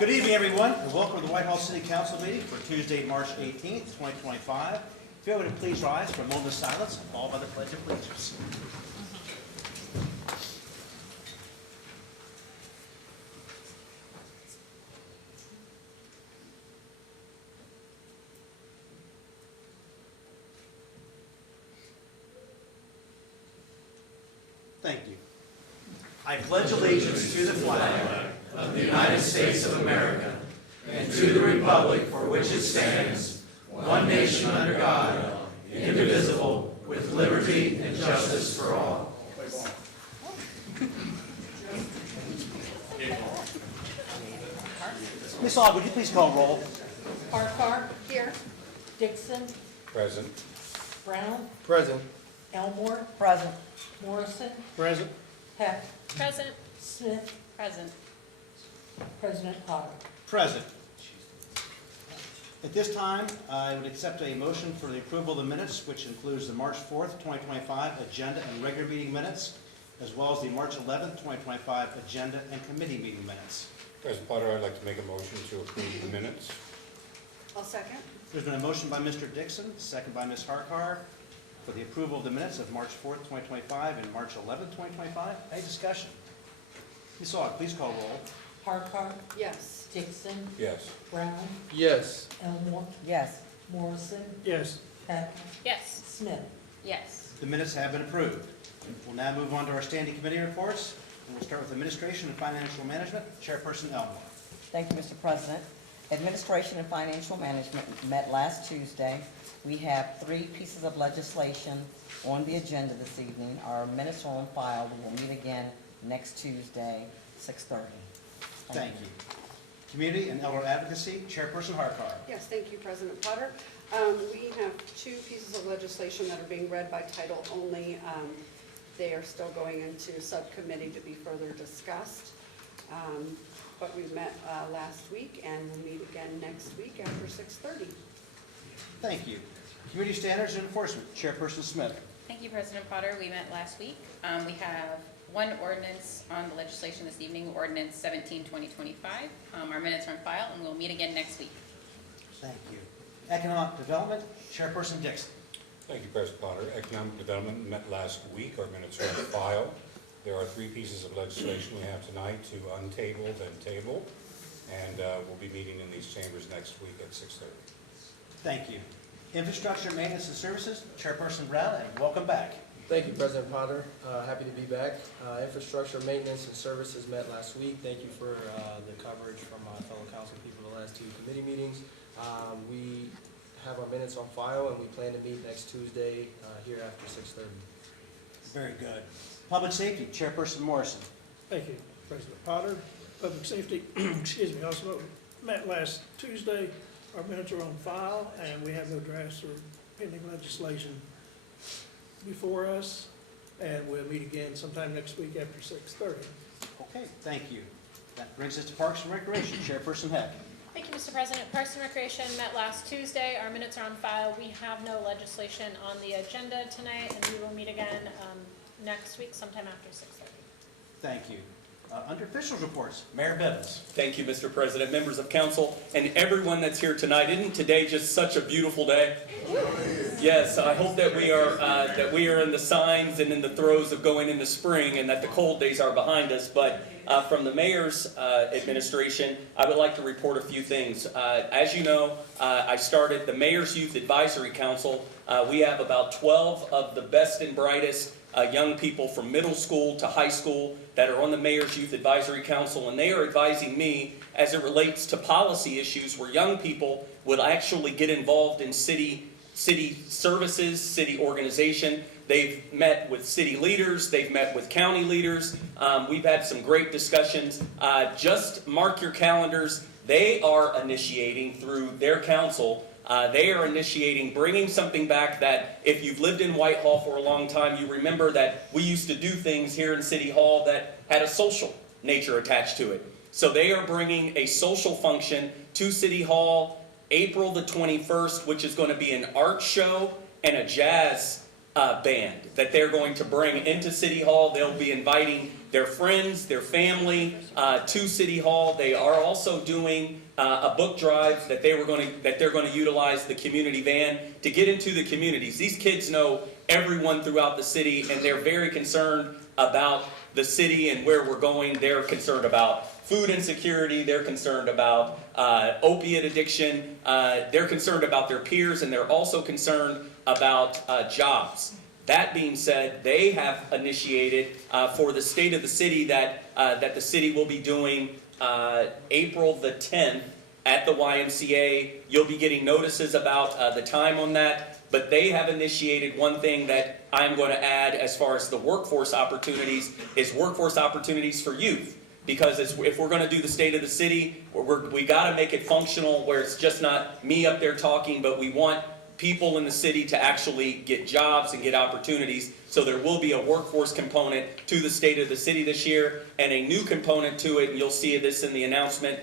Good evening, everyone, and welcome to the Whitehall City Council meeting for Tuesday, March 18th, 2025. If you would please rise for a moment of silence, followed by the Pledge of Allegiance. Thank you. I pledge allegiance to the flag of the United States of America and to the republic for which it stands, one nation under God, indivisible, with liberty and justice for all. Ms. Aug, would you please call roll? Farquhar. Here. Dixon. Present. Brown. Present. Elmore. Present. Morrison. Present. Heck. Present. Smith. Present. President Potter. Present. At this time, I would accept a motion for the approval of the minutes, which includes the March 4th, 2025 agenda and regular meeting minutes, as well as the March 11th, 2025 agenda and committee meeting minutes. President Potter, I'd like to make a motion to approve the minutes. I'll second. There's been a motion by Mr. Dixon, second by Ms. Harkar, for the approval of the minutes of March 4th, 2025 and March 11th, 2025. Any discussion? Ms. Aug, please call roll. Farquhar. Yes. Dixon. Yes. Brown. Yes. Elmore. Yes. Morrison. Yes. Heck. Yes. Smith. Yes. The minutes have been approved. We'll now move on to our standing committee reports. And we'll start with Administration and Financial Management. Chairperson Elmore. Thank you, Mr. President. Administration and Financial Management met last Tuesday. We have 3 pieces of legislation on the agenda this evening. Our minutes are on file. We will meet again next Tuesday, 6:30. Thank you. Community and Elder Advocacy. Chairperson Harkar. Yes, thank you, President Potter. We have 2 pieces of legislation that are being read by title only. They are still going into subcommittee to be further discussed. But we met last week and we'll meet again next week after 6:30. Thank you. Community Standards and Enforcement. Chairperson Smith. Thank you, President Potter. We met last week. We have one ordinance on the legislation this evening, Ordinance 17-2025. Our minutes are on file, and we'll meet again next week. Thank you. Economic Development. Chairperson Dixon. Thank you, President Potter. Economic Development met last week. Our minutes are on file. There are 3 pieces of legislation we have tonight to untable, then table, and we'll be meeting in these chambers next week at 6:30. Thank you. Infrastructure, Maintenance, and Services. Chairperson Brown, and welcome back. Thank you, President Potter. Happy to be back. Infrastructure, Maintenance, and Services met last week. Thank you for the coverage from my fellow council people the last 2 committee meetings. We have our minutes on file, and we plan to meet next Tuesday here after 6:30. Very good. Public Safety. Chairperson Morrison. Thank you, President Potter. Public Safety, excuse me, also met last Tuesday. Our minutes are on file, and we have no drafts or pending legislation before us. And we'll meet again sometime next week after 6:30. Okay, thank you. That brings us to Parks and Recreation. Chairperson Heck. Thank you, Mr. President. Parks and Recreation met last Tuesday. Our minutes are on file. We have no legislation on the agenda tonight, and we will meet again next week sometime after 6:30. Thank you. Under officials reports, Mayor Bivens. Thank you, Mr. President, members of council, and everyone that's here tonight. Isn't today just such a beautiful day? Yes, I hope that we are in the signs and in the throes of going into spring, and that the cold days are behind us. But from the mayor's administration, I would like to report a few things. As you know, I started the Mayor's Youth Advisory Council. We have about 12 of the best and brightest young people from middle school to high school that are on the Mayor's Youth Advisory Council, and they are advising me as it relates to policy issues where young people would actually get involved in city services, city organization. They've met with city leaders, they've met with county leaders. We've had some great discussions. Just mark your calendars. They are initiating through their council. They are initiating bringing something back that if you've lived in Whitehall for a long time, you remember that we used to do things here in City Hall that had a social nature attached to it. So they are bringing a social function to City Hall April the 21st, which is going to be an art show and a jazz band that they're going to bring into City Hall. They'll be inviting their friends, their family to City Hall. They are also doing a book drive that they're going to utilize the community van to get into the communities. These kids know everyone throughout the city, and they're very concerned about the city and where we're going. They're concerned about food insecurity. They're concerned about opiate addiction. They're concerned about their peers, and they're also concerned about jobs. That being said, they have initiated for the state of the city that the city will be doing April the 10th at the YMCA. You'll be getting notices about the time on that, but they have initiated one thing that I'm going to add as far as the workforce opportunities is workforce opportunities for youth. Because if we're going to do the state of the city, we got to make it functional where it's just not me up there talking, but we want people in the city to actually get jobs and get opportunities. So there will be a workforce component to the state of the city this year and a new component to it, and you'll see this in the announcement.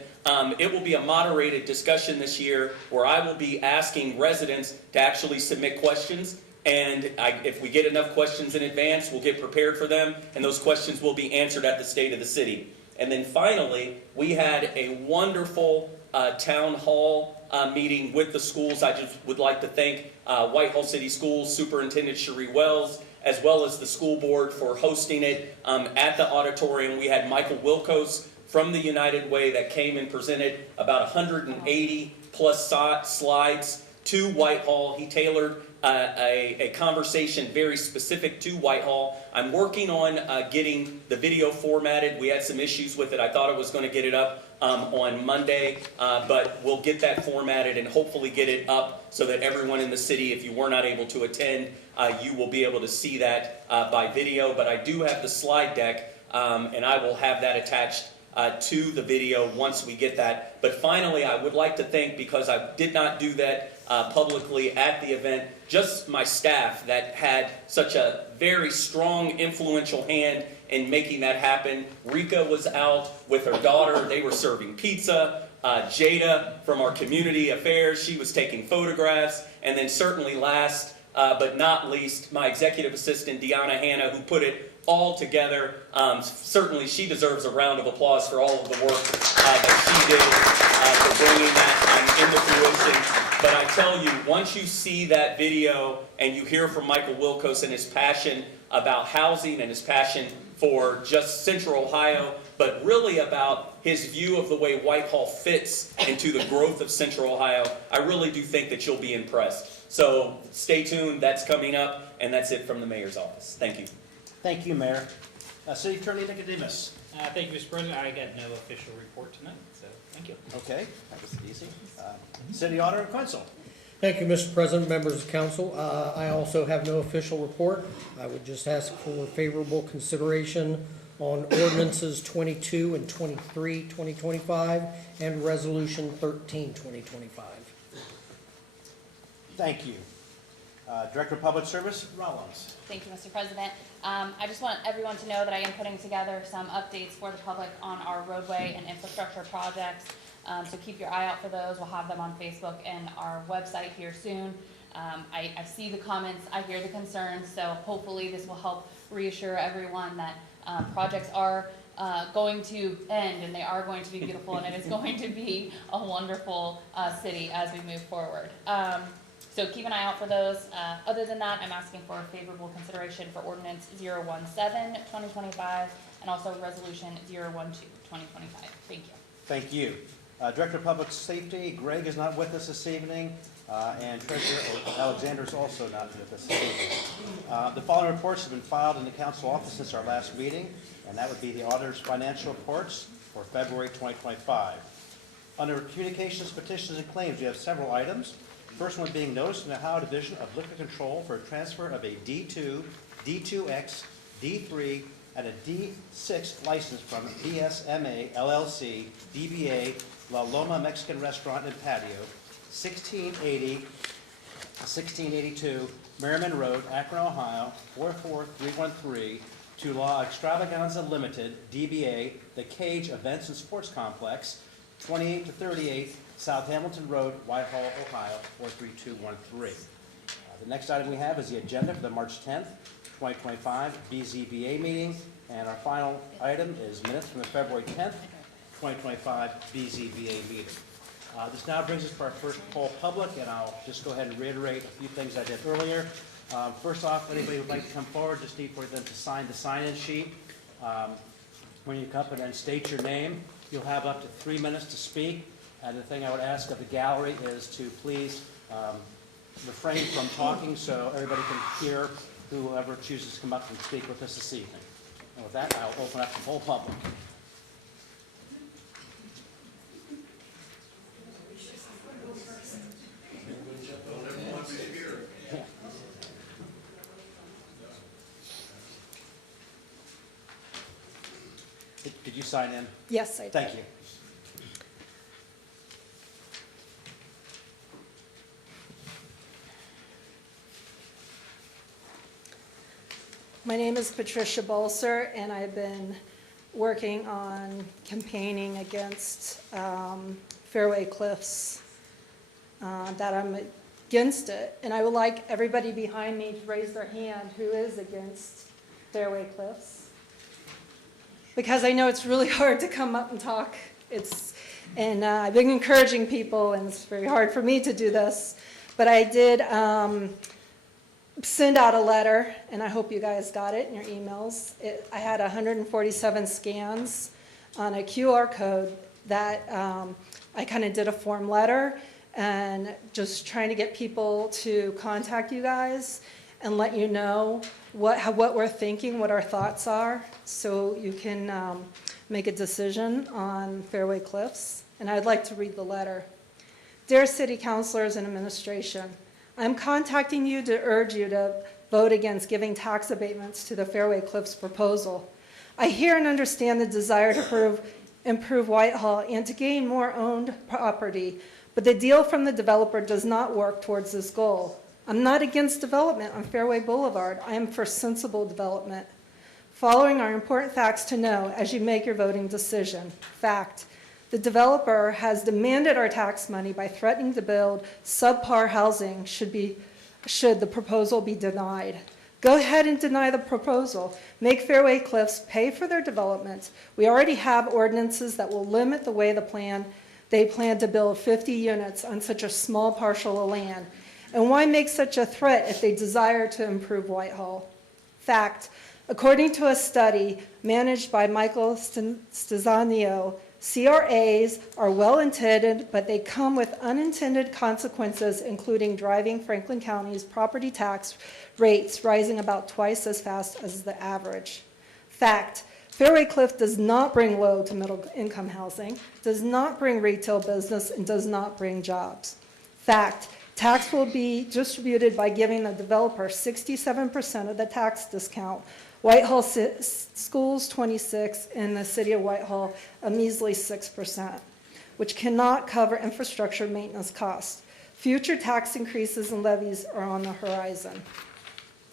It will be a moderated discussion this year where I will be asking residents to actually submit questions. And if we get enough questions in advance, we'll get prepared for them, and those questions will be answered at the state of the city. And then finally, we had a wonderful town hall meeting with the schools. I just would like to thank Whitehall City Schools Superintendent Cherie Wells, as well as the school board for hosting it at the auditorium. We had Michael Wilkos from the United Way that came and presented about 180 plus slides to Whitehall. He tailored a conversation very specific to Whitehall. I'm working on getting the video formatted. We had some issues with it. I thought I was going to get it up on Monday, but we'll get that formatted and hopefully get it up so that everyone in the city, if you were not able to attend, you will be able to see that by video. But I do have the slide deck, and I will have that attached to the video once we get that. But finally, I would like to thank, because I did not do that publicly at the event, just my staff that had such a very strong, influential hand in making that happen. Rika was out with her daughter. They were serving pizza. Jada from our community affairs, she was taking photographs. And then certainly last but not least, my executive assistant, Deanna Hanna, who put it all together. Certainly she deserves a round of applause for all of the work that she did for bringing that into fruition. But I tell you, once you see that video and you hear from Michael Wilkos and his passion about housing and his passion for just Central Ohio, but really about his view of the way Whitehall fits into the growth of Central Ohio, I really do think that you'll be impressed. So stay tuned, that's coming up, and that's it from the mayor's office. Thank you. Thank you, Mayor. City Attorney Nicodemus. Thank you, Mr. President. I got no official report tonight, so thank you. Okay, that was easy. City Auditor Quinzel. Thank you, Mr. President, members of council. I also have no official report. I would just ask for favorable consideration on ordinances 22 and 23, 2025, and resolution 13, 2025. Thank you. Director of Public Service, Rollins. Thank you, Mr. President. I just want everyone to know that I am putting together some updates for the public on our roadway and infrastructure projects. So keep your eye out for those. We'll have them on Facebook and our website here soon. I see the comments, I hear the concerns, so hopefully this will help reassure everyone that projects are going to end, and they are going to be beautiful, and it is going to be a wonderful city as we move forward. So keep an eye out for those. Other than that, I'm asking for a favorable consideration for ordinance 017, 2025, and also resolution 012, 2025. Thank you. Thank you. Director of Public Safety, Greg is not with us this evening, and Treasurer Alexander is also not with us this evening. The following reports have been filed in the council office since our last meeting, and that would be the auditor's financial reports for February 2025. Under communications, petitions, and claims, we have several items. First one being notice from the Ohio Division of Liquor Control for a transfer of a D2, D2X, D3, and a D6 license from BSMA LLC, DBA La Loma Mexican Restaurant and Patio, 1682 Merriman Road, Akron, Ohio, 44313, to La Extravaganza Limited, DBA The Cage Events and Sports Complex, 28 to 38 South Hamilton Road, Whitehall, Ohio, 43213. The next item we have is the agenda for the March 10th, 2025 BZBA meeting. And our final item is minutes from the February 10th, 2025 BZBA meeting. This now brings us to our first poll public, and I'll just go ahead and reiterate a few things I did earlier. First off, anybody would like to come forward, just need for them to sign the sign-in sheet. When you come up and then state your name, you'll have up to 3 minutes to speak. And the thing I would ask of the gallery is to please refrain from talking so everybody can hear whoever chooses to come up and speak with us this evening. And with that, I'll open up the poll public. Did you sign in? Yes, I did. Thank you. My name is Patricia Bolser, and I've been working on campaigning against Fairway Cliffs, that I'm against it. And I would like everybody behind me to raise their hand who is against Fairway Cliffs. Because I know it's really hard to come up and talk. And I've been encouraging people, and it's very hard for me to do this. But I did send out a letter, and I hope you guys got it in your emails. I had 147 scans on a QR code that I kind of did a form letter and just trying to get people to contact you guys and let you know what we're thinking, what our thoughts are, so you can make a decision on Fairway Cliffs. And I'd like to read the letter. Dear City Councilors and Administration, I'm contacting you to urge you to vote against giving tax abatements to the Fairway Cliffs proposal. I hear and understand the desire to improve Whitehall and to gain more owned property, but the deal from the developer does not work towards this goal. I'm not against development on Fairway Boulevard. I am for sensible development. Following are important facts to know as you make your voting decision. Fact, the developer has demanded our tax money by threatening to build subpar housing should the proposal be denied. Go ahead and deny the proposal. Make Fairway Cliffs pay for their development. We already have ordinances that will limit the way they plan to build 50 units on such a small parcel of land. And why make such a threat if they desire to improve Whitehall? Fact, according to a study managed by Michael Stezanio, CRAs are well-intended, but they come with unintended consequences, including driving Franklin County's property tax rates rising about twice as fast as the average. Fact, Fairway Cliff does not bring low to middle income housing, does not bring retail business, and does not bring jobs. Fact, tax will be distributed by giving the developer 67% of the tax discount, Whitehall Schools 26%, and the City of Whitehall a measly 6%, which cannot cover infrastructure maintenance costs. Future tax increases and levies are on the horizon.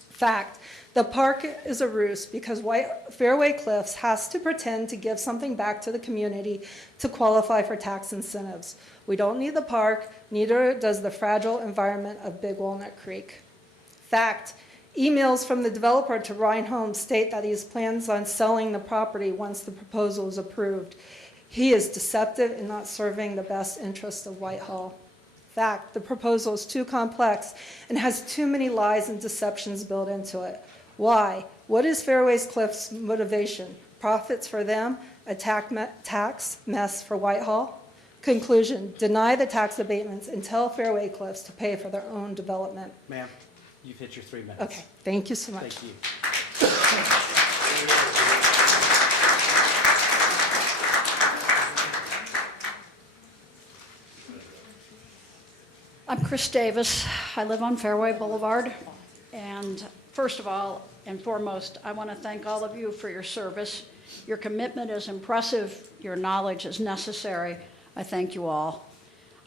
Fact, the park is a ruse because Fairway Cliffs has to pretend to give something back to the community to qualify for tax incentives. We don't need the park, neither does the fragile environment of Big Walnut Creek. Fact, emails from the developer to Ryan Holmes state that he plans on selling the property once the proposal is approved. He is deceptive and not serving the best interest of Whitehall. Fact, the proposal is too complex and has too many lies and deceptions built into it. Why? What is Fairway Cliffs' motivation? Profits for them? A tax mess for Whitehall? Conclusion, deny the tax abatements and tell Fairway Cliffs to pay for their own development. Ma'am, you've hit your 3 minutes. Okay, thank you so much. Thank you. I'm Chris Davis. I live on Fairway Boulevard. And first of all and foremost, I want to thank all of you for your service. Your commitment is impressive. Your knowledge is necessary. I thank you all.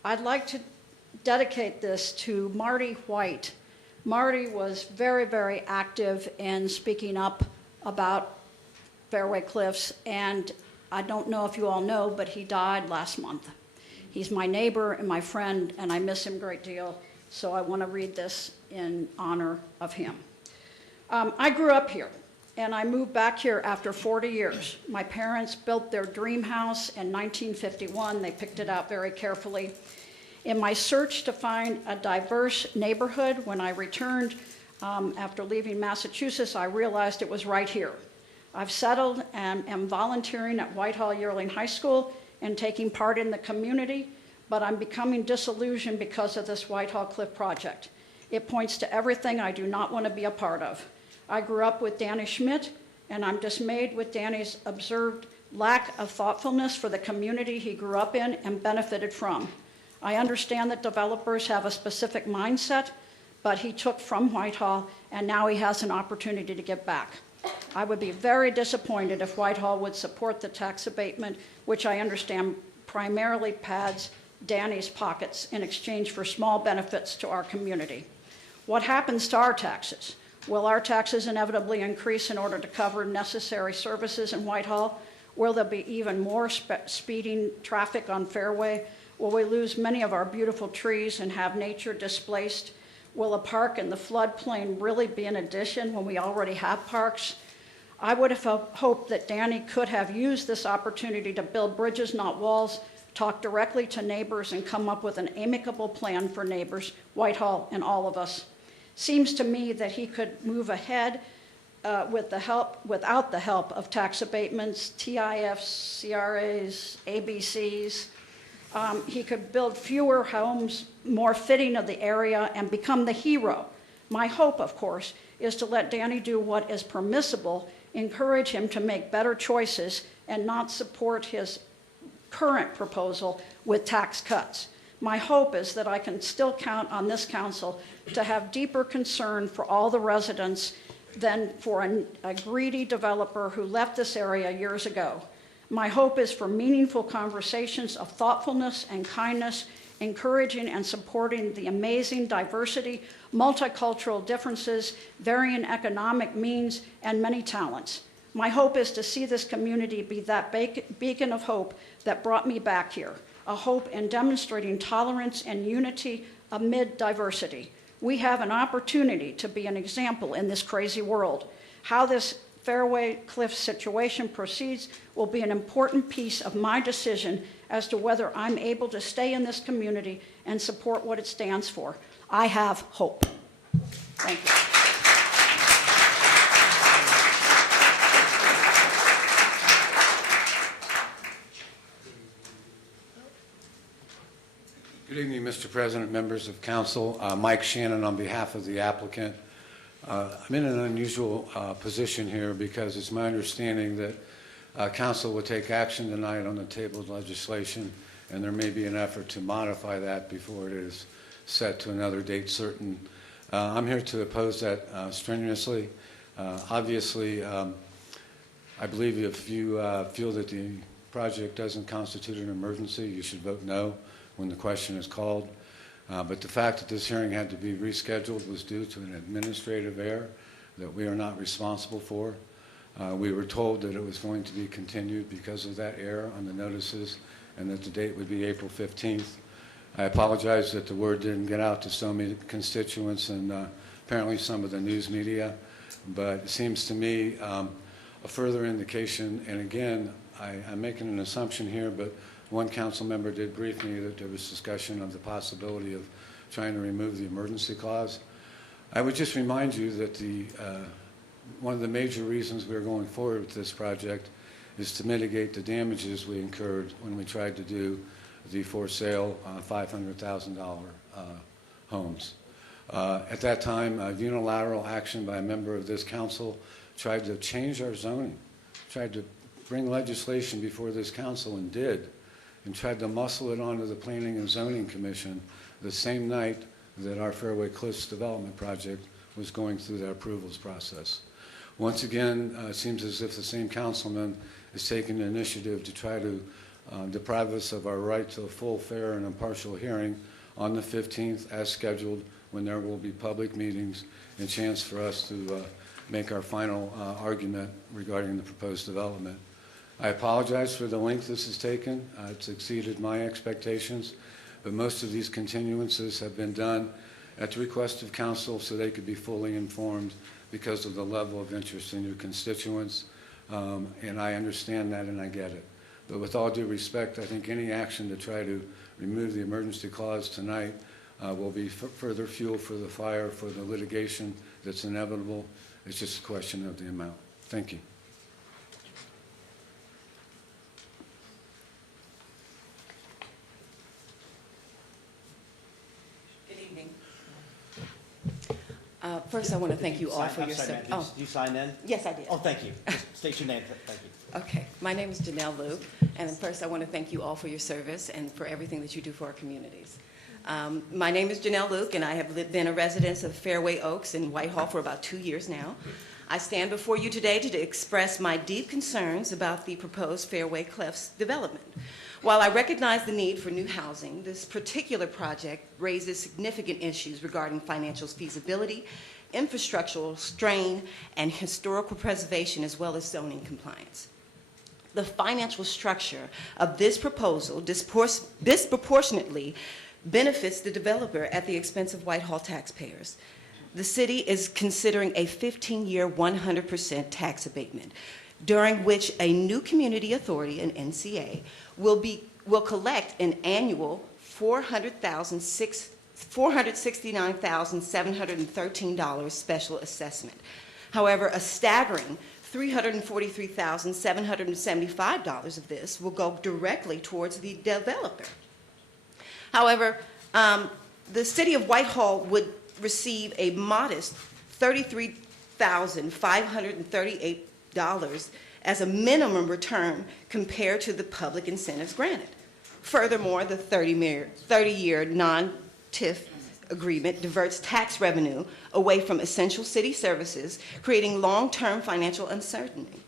I'd like to dedicate this to Marty White. Marty was very, very active in speaking up about Fairway Cliffs, and I don't know if you all know, but he died last month. He's my neighbor and my friend, and I miss him a great deal. so I want to read this in honor of him. I grew up here, and I moved back here after 40 years. My parents built their dream house in 1951. They picked it out very carefully. In my search to find a diverse neighborhood, when I returned after leaving Massachusetts, I realized it was right here. I've settled and am volunteering at Whitehall Yearling High School and taking part in the community, but I'm becoming disillusioned because of this Whitehall Cliff project. It points to everything I do not want to be a part of. I grew up with Danny Schmidt, and I'm dismayed with Danny's observed lack of thoughtfulness for the community he grew up in and benefited from. I understand that developers have a specific mindset, but he took from Whitehall, and now he has an opportunity to get back. I would be very disappointed if Whitehall would support the tax abatement, which I understand primarily pads Danny's pockets in exchange for small benefits to our community. What happens to our taxes? Will our taxes inevitably increase in order to cover necessary services in Whitehall? Will there be even more speeding traffic on Fairway? Will we lose many of our beautiful trees and have nature displaced? Will a park in the floodplain really be an addition when we already have parks? I would have hoped that Danny could have used this opportunity to build bridges, not walls, talk directly to neighbors, and come up with an amicable plan for neighbors, Whitehall, and all of us. Seems to me that he could move ahead without the help of tax abatements, TIFs, CRAs, ABCs. He could build fewer homes more fitting of the area and become the hero. My hope, of course, is to let Danny do what is permissible, encourage him to make better choices, and not support his current proposal with tax cuts. My hope is that I can still count on this council to have deeper concern for all the residents than for a greedy developer who left this area years ago. My hope is for meaningful conversations of thoughtfulness and kindness, encouraging and supporting the amazing diversity, multicultural differences, varying economic means, and many talents. My hope is to see this community be that beacon of hope that brought me back here, a hope in demonstrating tolerance and unity amid diversity. We have an opportunity to be an example in this crazy world. How this Fairway Cliff situation proceeds will be an important piece of my decision as to whether I'm able to stay in this community and support what it stands for. I have hope. Thank you. Good evening, Mr. President, members of council. Mike Shannon on behalf of the applicant. I'm in an unusual position here because it's my understanding that council will take action tonight on the tabled legislation, and there may be an effort to modify that before it is set to another date certain. I'm here to oppose that strenuously. Obviously, I believe if you feel that the project doesn't constitute an emergency, you should vote no when the question is called. But the fact that this hearing had to be rescheduled was due to an administrative error that we are not responsible for. We were told that it was going to be continued because of that error on the notices and that the date would be April 15th. I apologize that the word didn't get out to so many constituents and apparently some of the news media, but it seems to me a further indication, and again, I'm making an assumption here, but one council member did brief me that there was discussion of the possibility of trying to remove the emergency clause. I would just remind you that one of the major reasons we're going forward with this project is to mitigate the damages we incurred when we tried to do the for sale $500,000 homes. At that time, unilateral action by a member of this council tried to change our zoning, tried to bring legislation before this council and did, and tried to muscle it onto the Planning and Zoning Commission the same night that our Fairway Cliffs development project was going through the approvals process. Once again, it seems as if the same councilman is taking the initiative to try to deprive us of our right to a full, fair, and impartial hearing on the 15th as scheduled, when there will be public meetings and chance for us to make our final argument regarding the proposed development. I apologize for the length this has taken. It's exceeded my expectations, but most of these continuances have been done at the request of council so they could be fully informed because of the level of interest in your constituents. And I understand that and I get it. But with all due respect, I think any action to try to remove the emergency clause tonight will be further fuel for the fire, for the litigation that's inevitable. It's just a question of the amount. Thank you. Good evening. First, I want to thank you all for your service. service. Did you sign in? Yes, I did. Oh, thank you. Just state your name, thank you. Okay, my name is Janelle Luke, and first I want to thank you all for your service and for everything that you do for our communities. My name is Janelle Luke, and I have been a resident of Fairway Oaks in Whitehall for about 2 years now. I stand before you today to express my deep concerns about the proposed Fairway Cliffs development. While I recognize the need for new housing, this particular project raises significant issues regarding financial feasibility, infrastructural strain, and historical preservation, as well as zoning compliance. The financial structure of this proposal disproportionately benefits the developer at the expense of Whitehall taxpayers. The city is considering a 15-year 100% tax abatement, during which a new community authority, an NCA, will collect an annual $469,713 special assessment. However, a staggering $343,775 of this will go directly towards the developer. However, the city of Whitehall would receive a modest $33,538 as a minimum return compared to the public incentives granted. Furthermore, the 30-year non-TIF agreement diverts tax revenue away from essential city services, creating long-term financial uncertainty.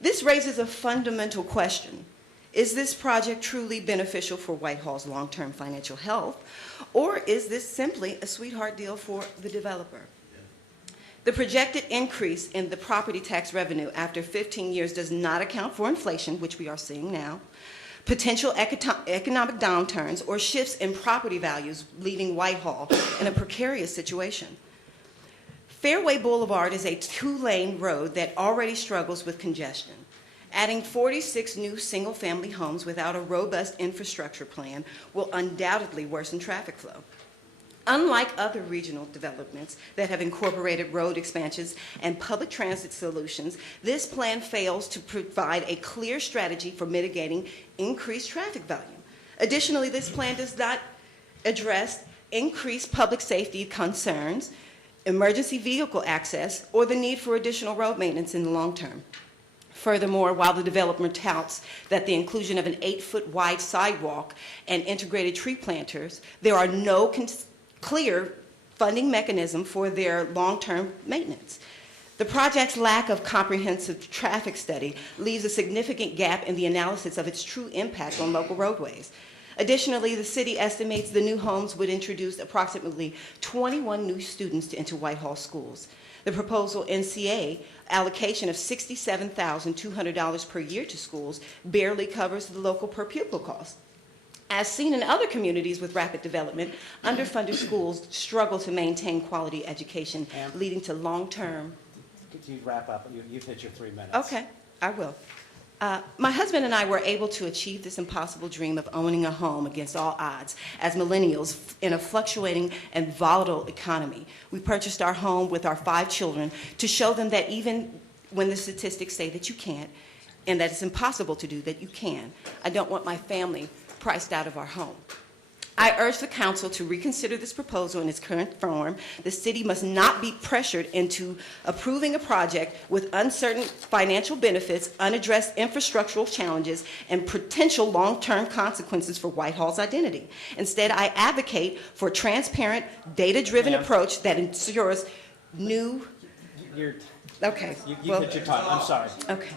This raises a fundamental question. Is this project truly beneficial for Whitehall's long-term financial health, or is this simply a sweetheart deal for the developer? The projected increase in the property tax revenue after 15 years does not account for inflation, which we are seeing now, potential economic downturns, or shifts in property values, leaving Whitehall in a precarious situation. Fairway Boulevard is a 2-lane road that already struggles with congestion. Adding 46 new single-family homes without a robust infrastructure plan will undoubtedly worsen traffic flow. Unlike other regional developments that have incorporated road expansions and public transit solutions, this plan fails to provide a clear strategy for mitigating increased traffic volume. Additionally, this plan does not address increased public safety concerns, emergency vehicle access, or the need for additional road maintenance in the long term. Furthermore, while the developer touts that the inclusion of an 8-foot wide sidewalk and integrated tree planters, there are no clear funding mechanism for their long-term maintenance. The project's lack of comprehensive traffic study leaves a significant gap in the analysis of its true impact on local roadways. Additionally, the city estimates the new homes would introduce approximately 21 new students into Whitehall schools. The proposal NCA allocation of $67,200 per year to schools barely covers the local per pupil cost. As seen in other communities with rapid development, underfunded schools struggle to maintain quality education, leading to long-term... Could you wrap up? You've hit your 3 minutes. Okay, I will. My husband and I were able to achieve this impossible dream of owning a home against all odds as millennials in a fluctuating and volatile economy. We purchased our home with our 5 children to show them that even when the statistics say that you can't and that it's impossible to do, that you can. I don't want my family priced out of our home. I urge the council to reconsider this proposal in its current form. The city must not be pressured into approving a project with uncertain financial benefits, unaddressed infrastructural challenges, and potential long-term consequences for Whitehall's identity. Instead, I advocate for a transparent, data-driven approach that ensures new... Okay. You've hit your time. I'm sorry. Okay.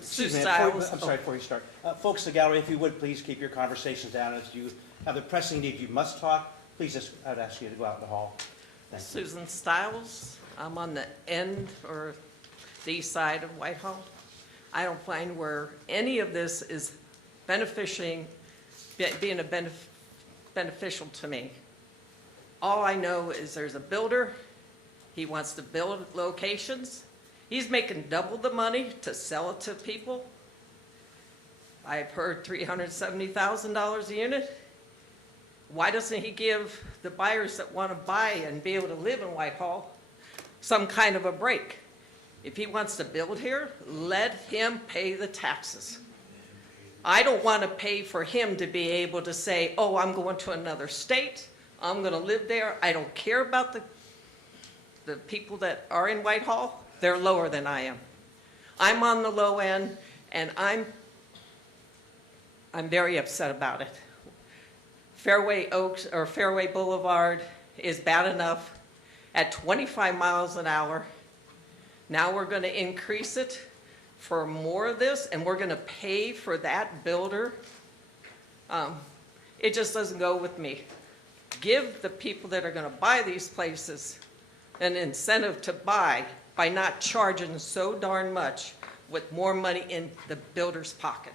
Excuse Sue me, Stiles. I'm sorry, before you start. Folks in the gallery, if you would, please keep your conversations down. If you have a pressing need, you must talk, please just, I'd ask you to go out in the hall. Thank you. Susan Stiles. I'm on the end or the east side of Whitehall. I don't find where any of this is beneficial to me. All I know is there's a builder. He wants to build locations. He's making double the money to sell it to people. I've heard $370,000 a unit. Why doesn't he give the buyers that want to buy and be able to live in Whitehall some kind of a break? If he wants to build here, let him pay the taxes. I don't want to pay for him to be able to say, oh, I'm going to another state, I'm going to live there. I don't care about the people that are in Whitehall. They're lower than I am. I'm on the low end, and I'm very upset about it. Fairway Oaks or Fairway Boulevard is bad enough at 25 miles an hour. Now we're going to increase it for more of this, and we're going to pay for that builder. It just doesn't go with me. Give the people that are going to buy these places an incentive to buy by not charging so darn much with more money in the builder's pocket.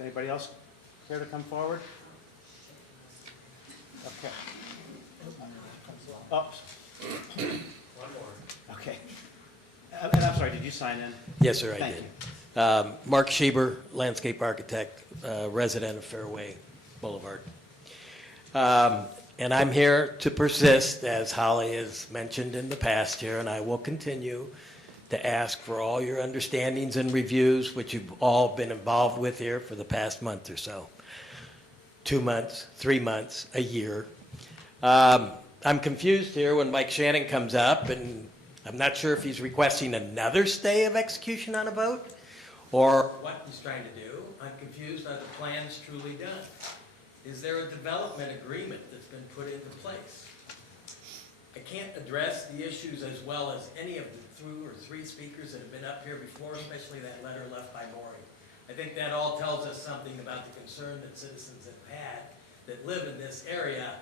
Anybody else care to come forward? Okay. Oh. One more. Okay. And I'm sorry, did you sign in? Yes, sir, I Thank did. you. Mark Schieber, landscape architect, resident of Fairway Boulevard. And I'm here to persist, as Holly has mentioned in the past here, and I will continue to ask for all your understandings and reviews, which you've all been involved with here for the past month or so. 2 months, 3 months, a year. I'm confused here when Mike Shannon comes up, and I'm not sure if he's requesting another stay of execution on a vote, or what he's trying to do. I'm confused, are the plans truly done? Is there a development agreement that's been put into place? I can't address the issues as well as any of the 2 or 3 speakers that have been up here before, especially that letter left by Maureen. I think that all tells us something about the concern that citizens have had that live in this area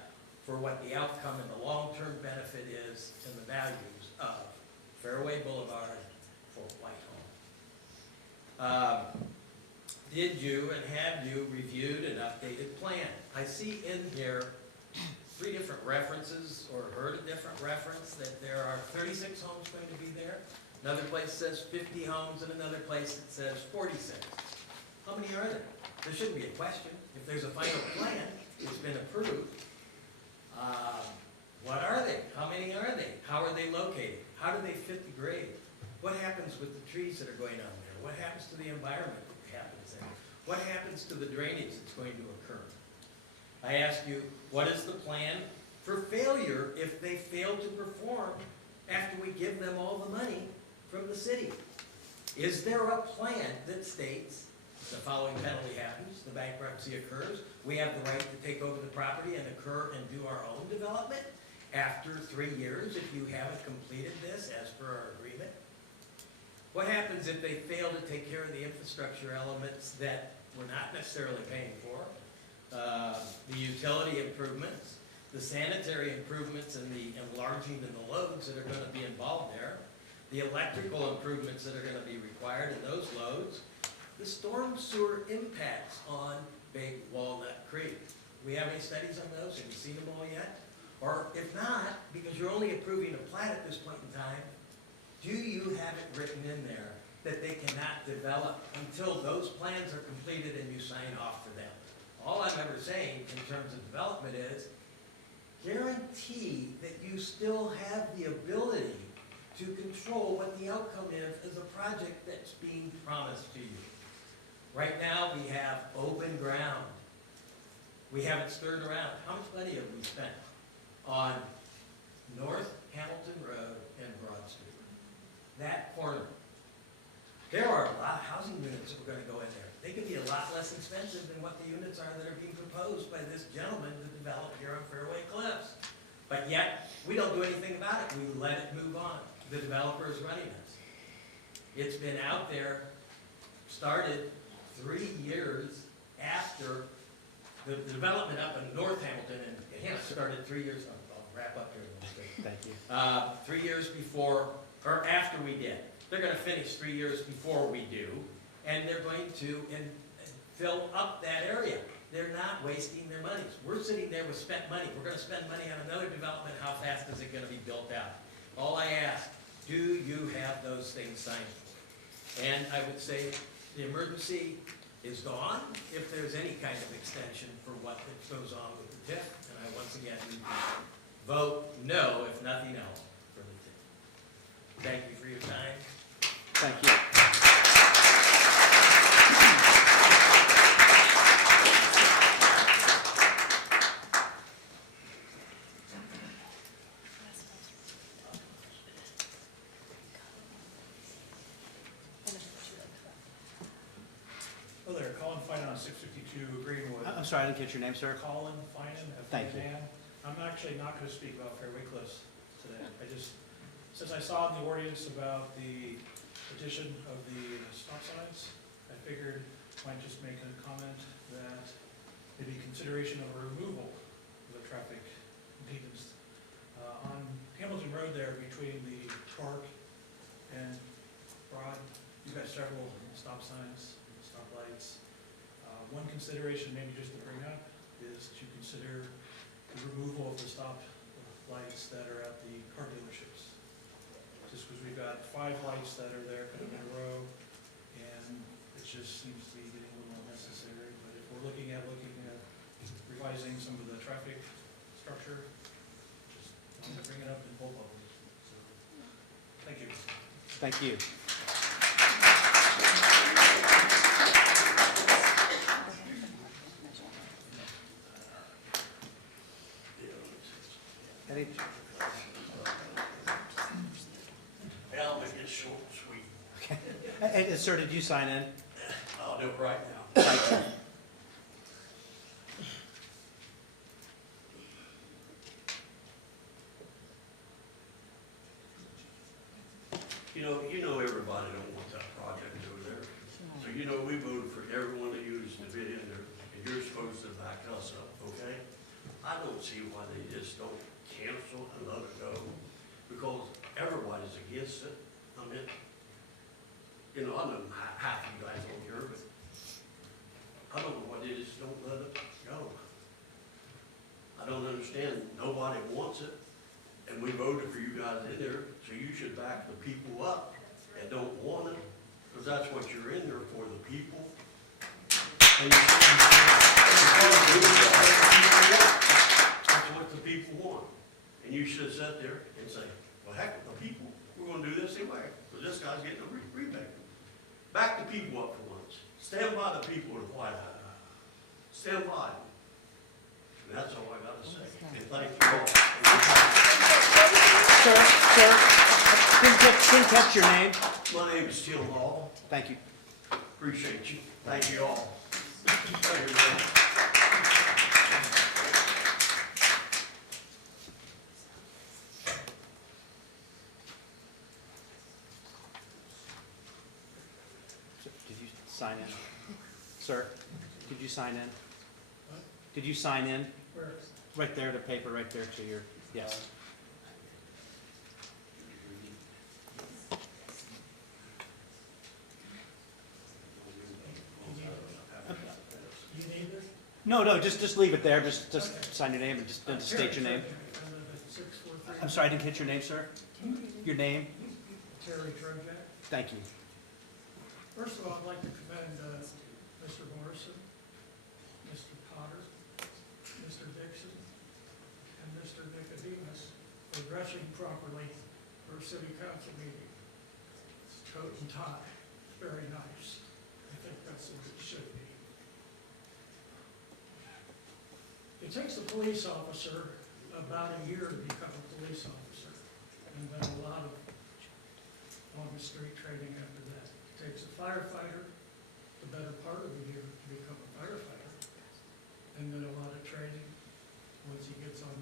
for what the outcome and the long-term benefit is and the values of Fairway Boulevard for Whitehall. Did you and have you reviewed an updated plan? I see in here 3 different references, or heard a different reference, that there are 36 homes going to be there. Another place says 50 homes, and another place that says 46. How many are there? There shouldn't be a question. If there's a final plan, it's been approved. What are they? How many are they? How are they located? How do they fit the grade? What happens with the trees that are going on there? What happens to the environment that happens there? What happens to the drainage that's going to occur? I ask you, what is the plan for failure if they fail to perform after we give them all the money from the city? Is there a plan that states the following penalty happens, the bankruptcy occurs, we have the right to take over the property and do our own development after 3 years if you haven't completed this as per our agreement? What happens if they fail to take care of the infrastructure elements that we're not necessarily paying for? The utility improvements, the sanitary improvements, and the enlarging and the loads that are going to be involved there, the electrical improvements that are going to be required in those loads, the storm sewer impacts on Big Walnut Creek. We have any studies on those? Have you seen them all yet? Or if not, because you're only approving a plat at this point in time, do you have it written in there that they cannot develop until those plans are completed and you sign off for them? All I'm ever saying in terms of development is guarantee that you still have the ability to control what the outcome is as a project that's being promised to you. Right now we have open ground. We haven't stirred around. How much money have we spent on North Hamilton Road and Broad Street? That corner. There are a lot of housing units that are going to go in there. They could be a lot less expensive than what the units are that are being proposed. proposed by this gentleman to develop here on Fairway Cliffs. But yet, we don't do anything about it. We let it move on. The developer is running us. It's been out there, started 3 years after the development up in North Hamilton, and Hannah started 3 years, I'll wrap up here in a minute. Thank you. 3 years before, or after we did. They're gonna finish 3 years before we do, and they're going to fill up that area. They're not wasting their money. We're sitting there with spent money. We're gonna spend money on another development. How fast is it gonna be built out? All I ask, do you have those things signed for? And I would say the emergency is gone if there's any kind of extension for what goes on with the TIF. And I once again need to vote no, if nothing else, for the TIF. Thank you for your time. Thank you. Hello there, Colin Finan on 652 Greenwood. I'm sorry, I didn't get your name, sir. Colin Finan, Thank you. F-I-N-A-N. I'm actually not going to speak about Fairway Cliffs today. Since I saw in the audience about the petition of the stop signs, I figured I might just make a comment that maybe consideration of a removal of the traffic impedance on Hamilton Road there between the park and Broad. You've got several stop signs, stoplights. One consideration maybe just to bring up is to consider the removal of the stop lights that are at the car dealerships. Just because we've got 5 lights that are there kind of in a row, and it just seems to be getting a little unnecessary. But if we're looking at revising some of the traffic structure, just wanted to bring it up in both of them. So, thank you. Thank you. Any, I'll make it short and sweet. okay. Sir, did you sign in? I'll do it right now. Thank you. You know everybody don't want that project over there. So we voted for everyone to use the bid in there, and you're supposed to back us up, okay? I don't see why they just don't cancel and let it go, because everybody's against it. I mean, I know half of you guys don't care, but I don't know why they just don't let it go. I don't understand. Nobody wants it, and we voted for you guys in there, so you should back the people up that don't want it, because that's what you're in there for, the people. And that's what the people want. And you should sit there and say, well, heck with the people, we're gonna do this anyway, because this guy's getting a rebate. Back the people up for once. Stand by the people in the White House. Stand by them. And that's all I gotta say. And thank you all. Sir, didn't catch your name. My name is Tim Hall. Thank you. Appreciate you. Thank you all. Did you sign in? Sir, did you sign in? Did you sign in? Where? Right there, the paper right there to your, yes. You need this? No, just leave it there, just sign your name and just state your name. I'm sorry, I didn't catch your name, sir? Your name? Terry Trojak. Thank you. First of all, I'd like to commend Mr. Morrison, Mr. Potter, Mr. Dixon, and Mr. Nicodemus for dressing properly for a city council meeting. It's coat and tie, very nice. I think that's what it should be. It takes a police officer about a year to become a police officer, and then a lot of on-the-street training after that. It takes a firefighter the better part of a year to become a firefighter. and then a lot of training once he gets on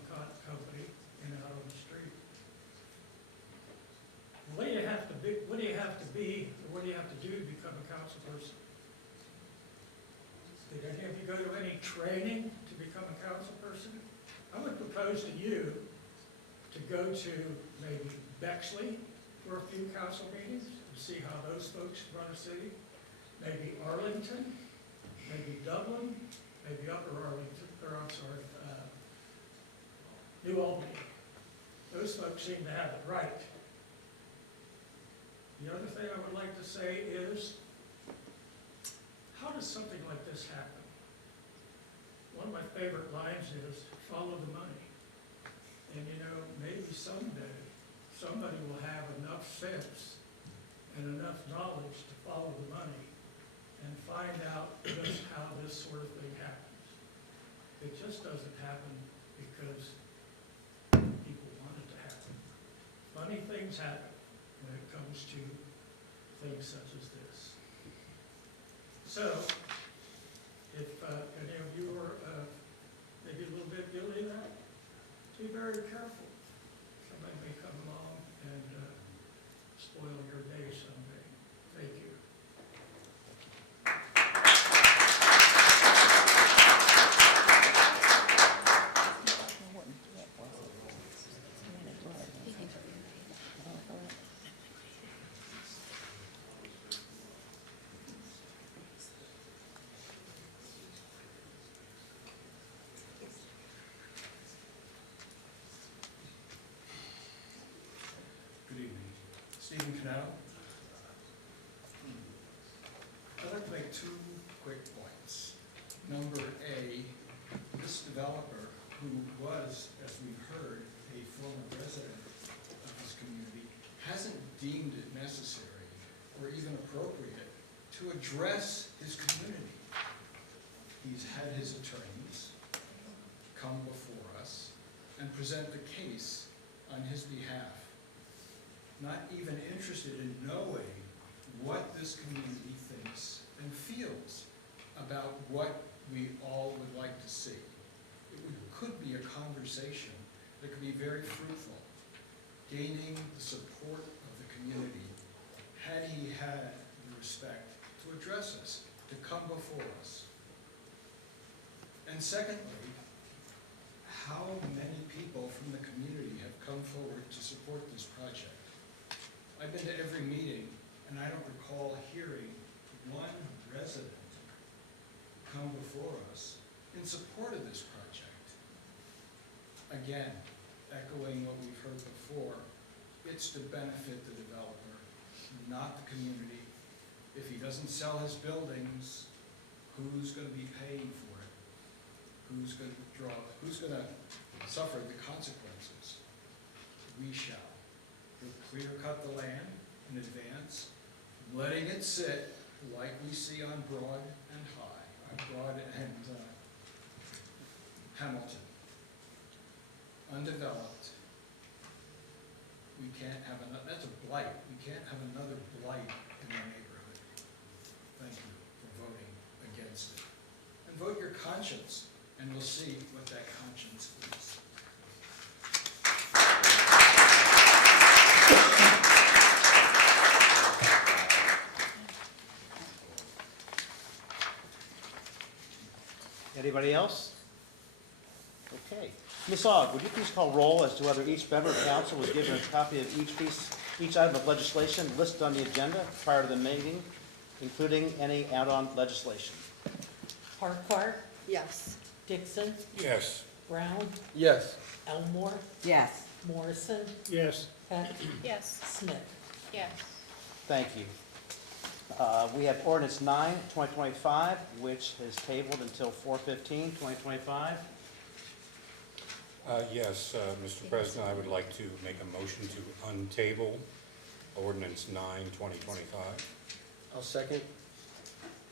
company and out on the street. What do you have to be, what do you have to be, or what do you have to do to become a council person? Did any of you go to any training to become a council person? I would propose to you to go to maybe Bexley for a few council meetings and see how those folks run a city. Maybe Arlington, maybe Dublin, maybe Upper Arlington, or I'm sorry, New Albany. Those folks seem to have it right. The other thing I would like to say is, how does something like this happen? One of my favorite lines is, follow the money. And you know, maybe someday, somebody will have enough sense and enough knowledge to follow the money and find out just how this sort of thing happens. It just doesn't happen because people want it to happen. Funny things happen when it comes to things such as this. So, if any of you are maybe a little bit guilty of that, be very careful. Somebody may come along and spoil your day someday. Thank you. Good evening. Stephen Canal. I'd like to make two quick points. Number A, this developer, who was, as we've heard, a former resident of this community, hasn't deemed it necessary or even appropriate to address his community. He's had his attorneys come before us and present the case on his behalf, not even interested in knowing what this community thinks and feels about what we all would like to see. Could be a conversation that could be very fruitful, gaining the support of the community had he had the respect to address us, to come before us. And secondly, how many people from the community have come forward to support this project? I've been to every meeting, and I don't recall hearing one resident come before us in support of this project. Again, echoing what we've heard before, it's to benefit the developer, not the community. If he doesn't sell his buildings, who's going to be paying for it? Who's going to suffer the consequences? We shall. We'll clear cut the land in advance, letting it sit like we see on Broad and Hamilton. Undeveloped. We can't have another, that's a blight. We can't have another blight in the neighborhood. Thank you for voting against it. And vote your conscience, and we'll see what that conscience is. Anybody else? Okay. Ms. Aug, would you please call roll as to whether each member of council was given a copy of each item of legislation listed on the agenda prior to the meeting, including any add-on legislation? Harkart, Yes. Dixon, Yes. Brown, Yes. Elmore, Yes. Morrison, Yes. Peck, Yes. Smith. Yes. Thank you. We have ordinance 9, 2025, which is tabled until 4/15/2025. Yes, Mr. President, I would like to make a motion to untable ordinance 9, 2025. I'll second.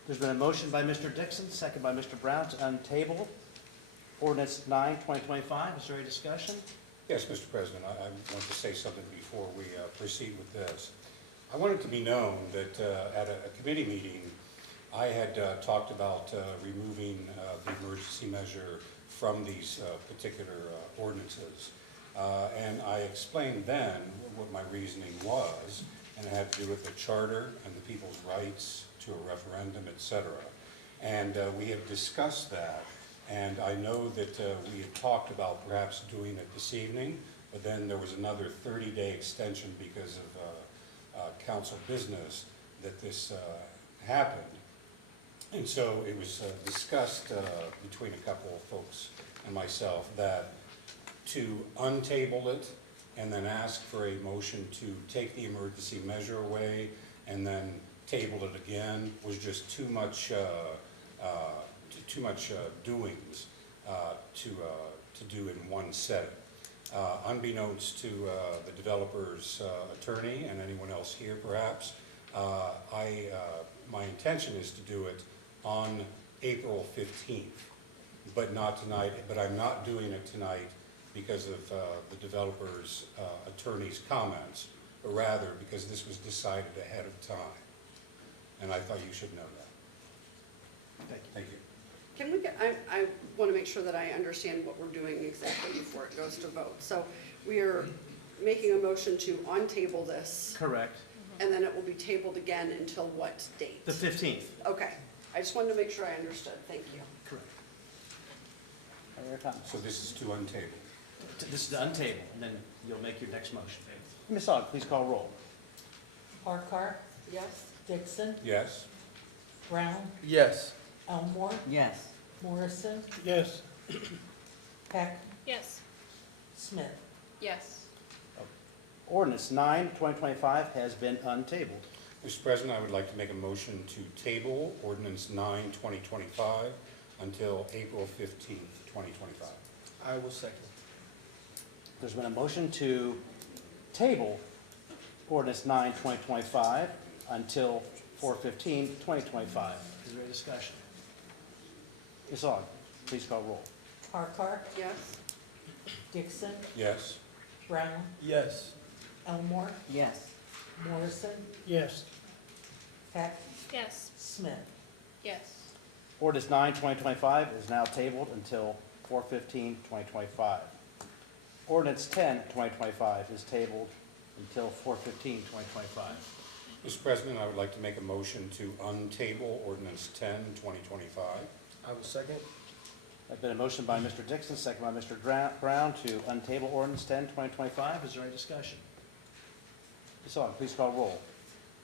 There's been a motion by Mr. Dixon, second by Mr. Brown to untable ordinance 9, 2025. Is there any discussion? Yes, Mr. President, I want to say something before we proceed with this. I want it to be known that at a committee meeting I had talked about removing the emergency measure from these particular ordinances. And I explained then what my reasoning was, and it had to do with the charter and the people's rights to a referendum, et cetera. And we have discussed that, and I know that we had talked about perhaps doing it this evening, but then there was another 30-day extension because of council business that this happened. And so it was discussed between a couple of folks and myself that to untable it and then ask for a motion to take the emergency measure away and then table it again was just too much doings to do in one setting. Unbeknownst to the developer's attorney and anyone else here perhaps, my intention is to do it on April 15th, but not tonight. But I'm not doing it tonight because of the developer's attorney's comments, but rather because this was decided ahead of time. And I thought you should know that. Thank you. Can we get, I want to make sure that I understand what we're doing exactly before it goes to vote. So we are making a motion to untable this, Correct. and then it will be tabled again until what date? The 15th. Okay, I just wanted to make sure I understood, thank you. Correct. So this is to untable. This is the untable, and then you'll make your next motion. Ms. Aug, please call roll. Parker, Yes? Dixon, Yes? Brown, Yes. Elmore, Yes. Morrison, Yes. Peck, Yes. Smith. Yes. Ordinance 9, 2025 has been untabled. Mr. President, I would like to make a motion to table ordinance 9, 2025 until April 15th, 2025. I will second. There's been a motion to table ordinance 9, 2025 until 4/15/2025. Is there a discussion? Ms. Aug, please call roll. Parker, Yes? Dixon, Yes? Brown, Yes. Elmore, Yes. Morrison, Yes. Peck, Yes. Smith. Yes. Ordinance 9, 2025 is now tabled until 4/15/2025. Ordinance 10, 2025 is tabled until 4/15/2025. Mr. President, I would like to make a motion to untable ordinance 10, 2025. I will second. There's been a motion by Mr. Dixon, second by Mr. Brown to untable ordinance 10, 2025. Is there any discussion? Ms. Aug, please call roll.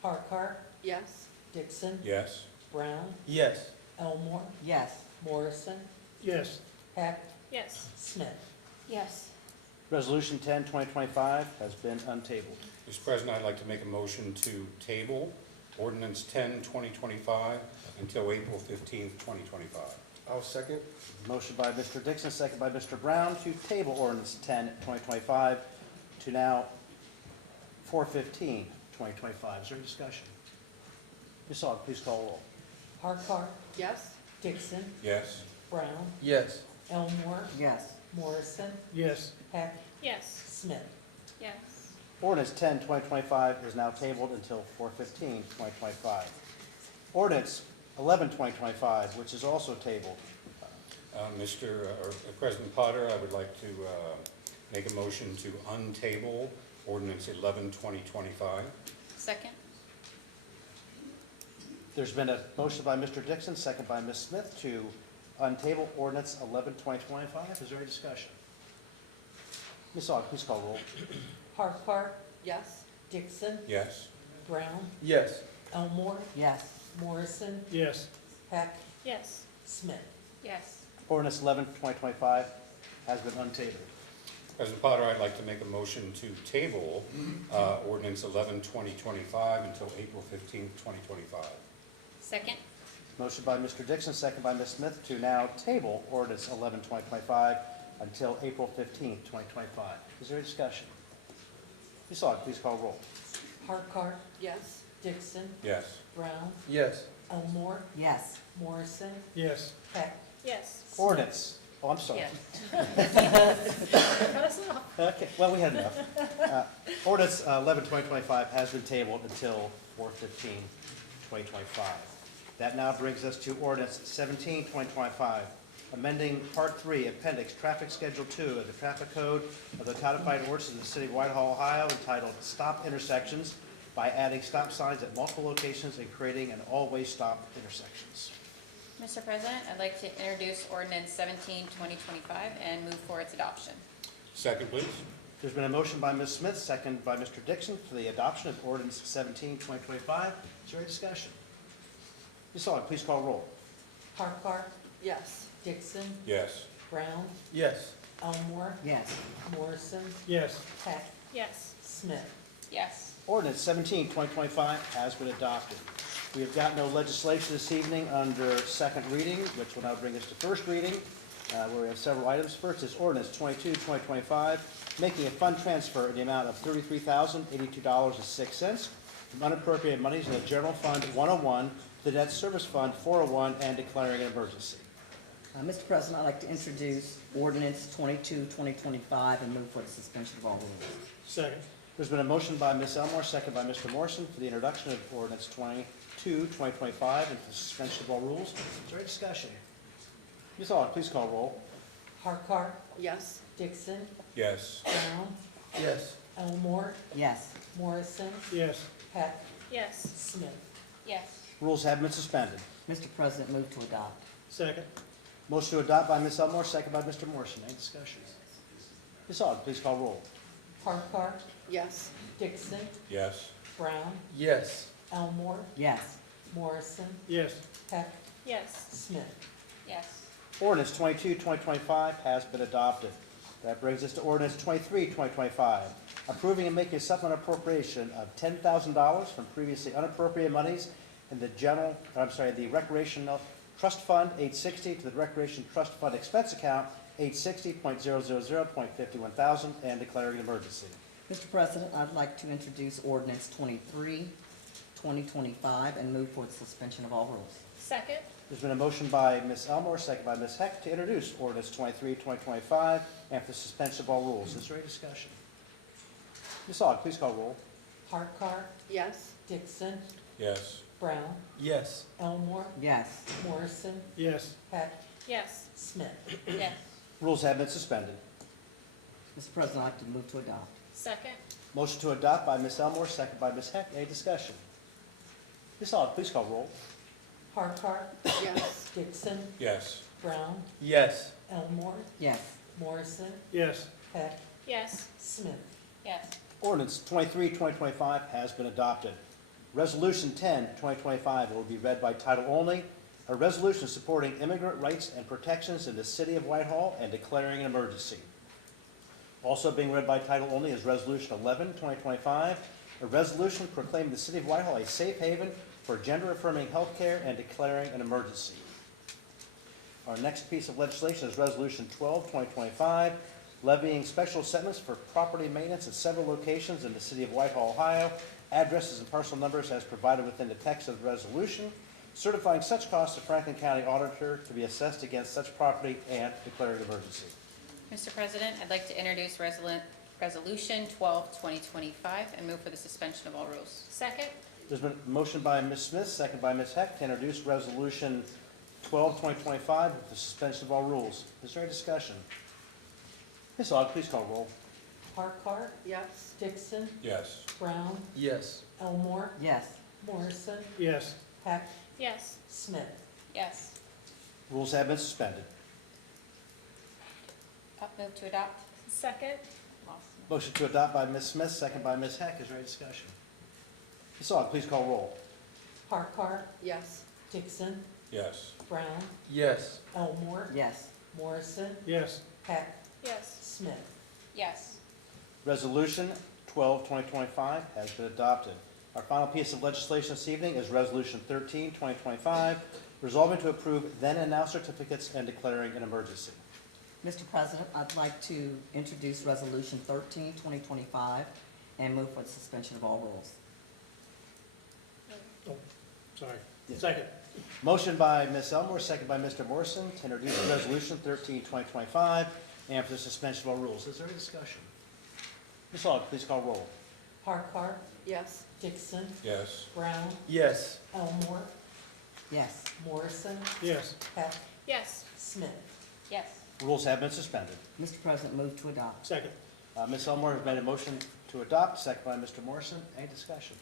Parker, Yes? Dixon, Yes? Brown, Yes. Elmore, Yes. Morrison, Yes. Peck, Yes. Smith. Yes. Resolution 10, 2025 has been untabled. Mr. President, I'd like to make a motion to table ordinance 10, 2025 until April 15th, 2025. I'll second. Motion by Mr. Dixon, second by Mr. Brown to table ordinance 10, 2025 to now 4/15/2025. Is there any discussion? Ms. Aug, please call roll. Parker, Yes? Dixon, Yes? Brown, Yes. Elmore, Yes. Morrison, Yes. Peck, Yes. Smith. Yes. Ordinance 10, 2025 is now tabled until 4/15/2025. Ordinance 11, 2025, which is also tabled. President Potter, I would like to make a motion to untable ordinance 11, 2025. Second? There's been a motion by Mr. Dixon, second by Ms. Smith to untable ordinance 11, 2025. Is there any discussion? Ms. Aug, please call roll. Parker, Yes? Dixon, Yes? Brown, Yes. Elmore, Yes. Morrison, Yes. Peck, Yes. Smith. Yes. Ordinance 11, 2025 has been untabled. President Potter, I'd like to make a motion to table ordinance 11, 2025 until April 15th, 2025. Second? Motion by Mr. Dixon, second by Ms. Smith to now table ordinance 11, 2025 until April 15th, 2025. Is there a discussion? Ms. Aug, please call roll. Parker, Yes? Dixon, Yes? Brown, Yes. Elmore, Yes. Morrison, Yes. Peck, Yes. Ordinance, oh, I'm sorry. Cut us off. Okay, well, we had enough. Ordinance 11, 2025 has been tabled until 4/15/2025. That now brings us to ordinance 17, 2025, amending Part 3, Appendix Traffic Schedule 2 of the Traffic Code of the Codified Ordinances of the City of Whitehall, Ohio, entitled Stop Intersections, by adding stop signs at multiple locations and creating an all-way stop intersections. Mr. President, I'd like to introduce ordinance 17, 2025, and move for its adoption. Second, please. There's been a motion by Ms. Smith, second by Mr. Dixon, for the adoption of ordinance 17, 2025. Is there any discussion? Ms. Aug, please call roll. Farquhar, Yes. Dixon, Yes. Brown, Yes. Elmore, Yes. Morrison, Yes. Heck, Yes. Smith. Yes. Ordinance 17, 2025 has been adopted. We have got no legislation this evening under second reading, which will now bring us to first reading, where we have several items. First is ordinance 22, 2025, making a fund transfer in the amount of $33,082.06 from unappropriated monies in the General Fund 101 to the Debt Service Fund 401 and declaring an emergency. Mr. President, I'd like to introduce ordinance 22, 2025, and move for the suspension of all rules. Second. There's been a motion by Ms. Elmore, second by Mr. Morrison, for the introduction of ordinance 22, 2025, and for the suspension of all rules. Is there any discussion? Ms. Aug, please call roll. Farquhar, Yes. Dixon, Yes. Brown, Yes. Elmore, Yes. Morrison, Yes. Heck, Yes. Smith. Yes. Rules have been suspended. Mr. President, move to adopt. Second. Motion to adopt by Ms. Elmore, second by Mr. Morrison. Any discussion? Ms. Aug, please call roll. Farquhar, Yes. Dixon, Yes. Brown, Yes. Elmore, Yes. Morrison, Yes. Heck, Yes. Smith. Yes. Ordinance 22, 2025 has been adopted. That brings us to ordinance 23, 2025, approving and making a supplemental appropriation of $10,000 from previously unappropriated monies in the the Recreational Trust Fund 860 to the Recreation Trust Fund expense account 860.000.51,000 and declaring an emergency. Mr. President, I'd like to introduce ordinance 23, 2025, and move for the suspension of all rules. Second? There's been a motion by Ms. Elmore, second by Ms. Heck, to introduce ordinance 23, 2025, and for the suspension of all rules. Is there any discussion? Ms. Aug, please call roll. Farquhar, Yes. Dixon, Yes. Brown, Yes. Elmore, Yes. Morrison, Yes. Heck, Yes. Smith. Yes. Rules have been suspended. Mr. President, I'd like to move to adopt. Second? Motion to adopt by Ms. Elmore, second by Ms. Heck. Any discussion? Ms. Aug, please call roll. Farquhar, Yes. Dixon, Yes. Brown, Yes. Elmore, Yes. Morrison, Yes. Heck, Yes. Smith. Yes. Ordinance 23, 2025 has been adopted. Resolution 10, 2025 will be read by title only. A resolution supporting immigrant rights and protections in the city of Whitehall and declaring an emergency. Also being read by title only is Resolution 11, 2025, a resolution proclaiming the city of Whitehall a safe haven for gender-affirming health care and declaring an emergency. Our next piece of legislation is Resolution 12, 2025, levying special assessments for property maintenance at several locations in the city of Whitehall, Ohio, addresses and parcel numbers as provided within the text of the resolution, certifying such costs to Franklin County Auditor to be assessed against such property and declaring an emergency. Mr. President, I'd like to introduce Resolution 12, 2025, and move for the suspension of all rules. Second? There's been a motion by Ms. Smith, second by Ms. Heck, to introduce Resolution 12, 2025, with the suspension of all rules. Is there any discussion? Ms. Aug, please call roll. Farquhar, Yes. Dixon, Yes. Brown, Yes. Elmore, Yes. Morrison, Yes. Heck, Yes. Smith. Yes. Rules have been suspended. Move to adopt. Second? Motion to adopt by Ms. Smith, second by Ms. Heck. Is there any discussion? Ms. Aug, please call roll. Farquhar, Yes. Dixon, Yes. Brown, Yes. Elmore, Yes. Morrison, Yes. Heck, Yes. Smith. Yes. Resolution 12, 2025 has been adopted. Our final piece of legislation this evening is Resolution 13, 2025, resolving to approve then and now certificates and declaring an emergency. Mr. President, I'd like to introduce Resolution 13, 2025, and move for the suspension of all rules. Oh, sorry. Second. Motion by Ms. Elmore, second by Mr. Morrison, to introduce Resolution 13, 2025, and for the suspension of all rules. Is there any discussion? Ms. Aug, please call roll. Farquhar, Yes. Dixon, Yes. Brown, Yes. Elmore, Yes. Morrison, Yes. Heck, Yes. Smith. Yes. Rules have been suspended. Mr. President, move to adopt. Second. Ms. Elmore has made a motion to adopt, second by Mr. Morrison. Any discussion?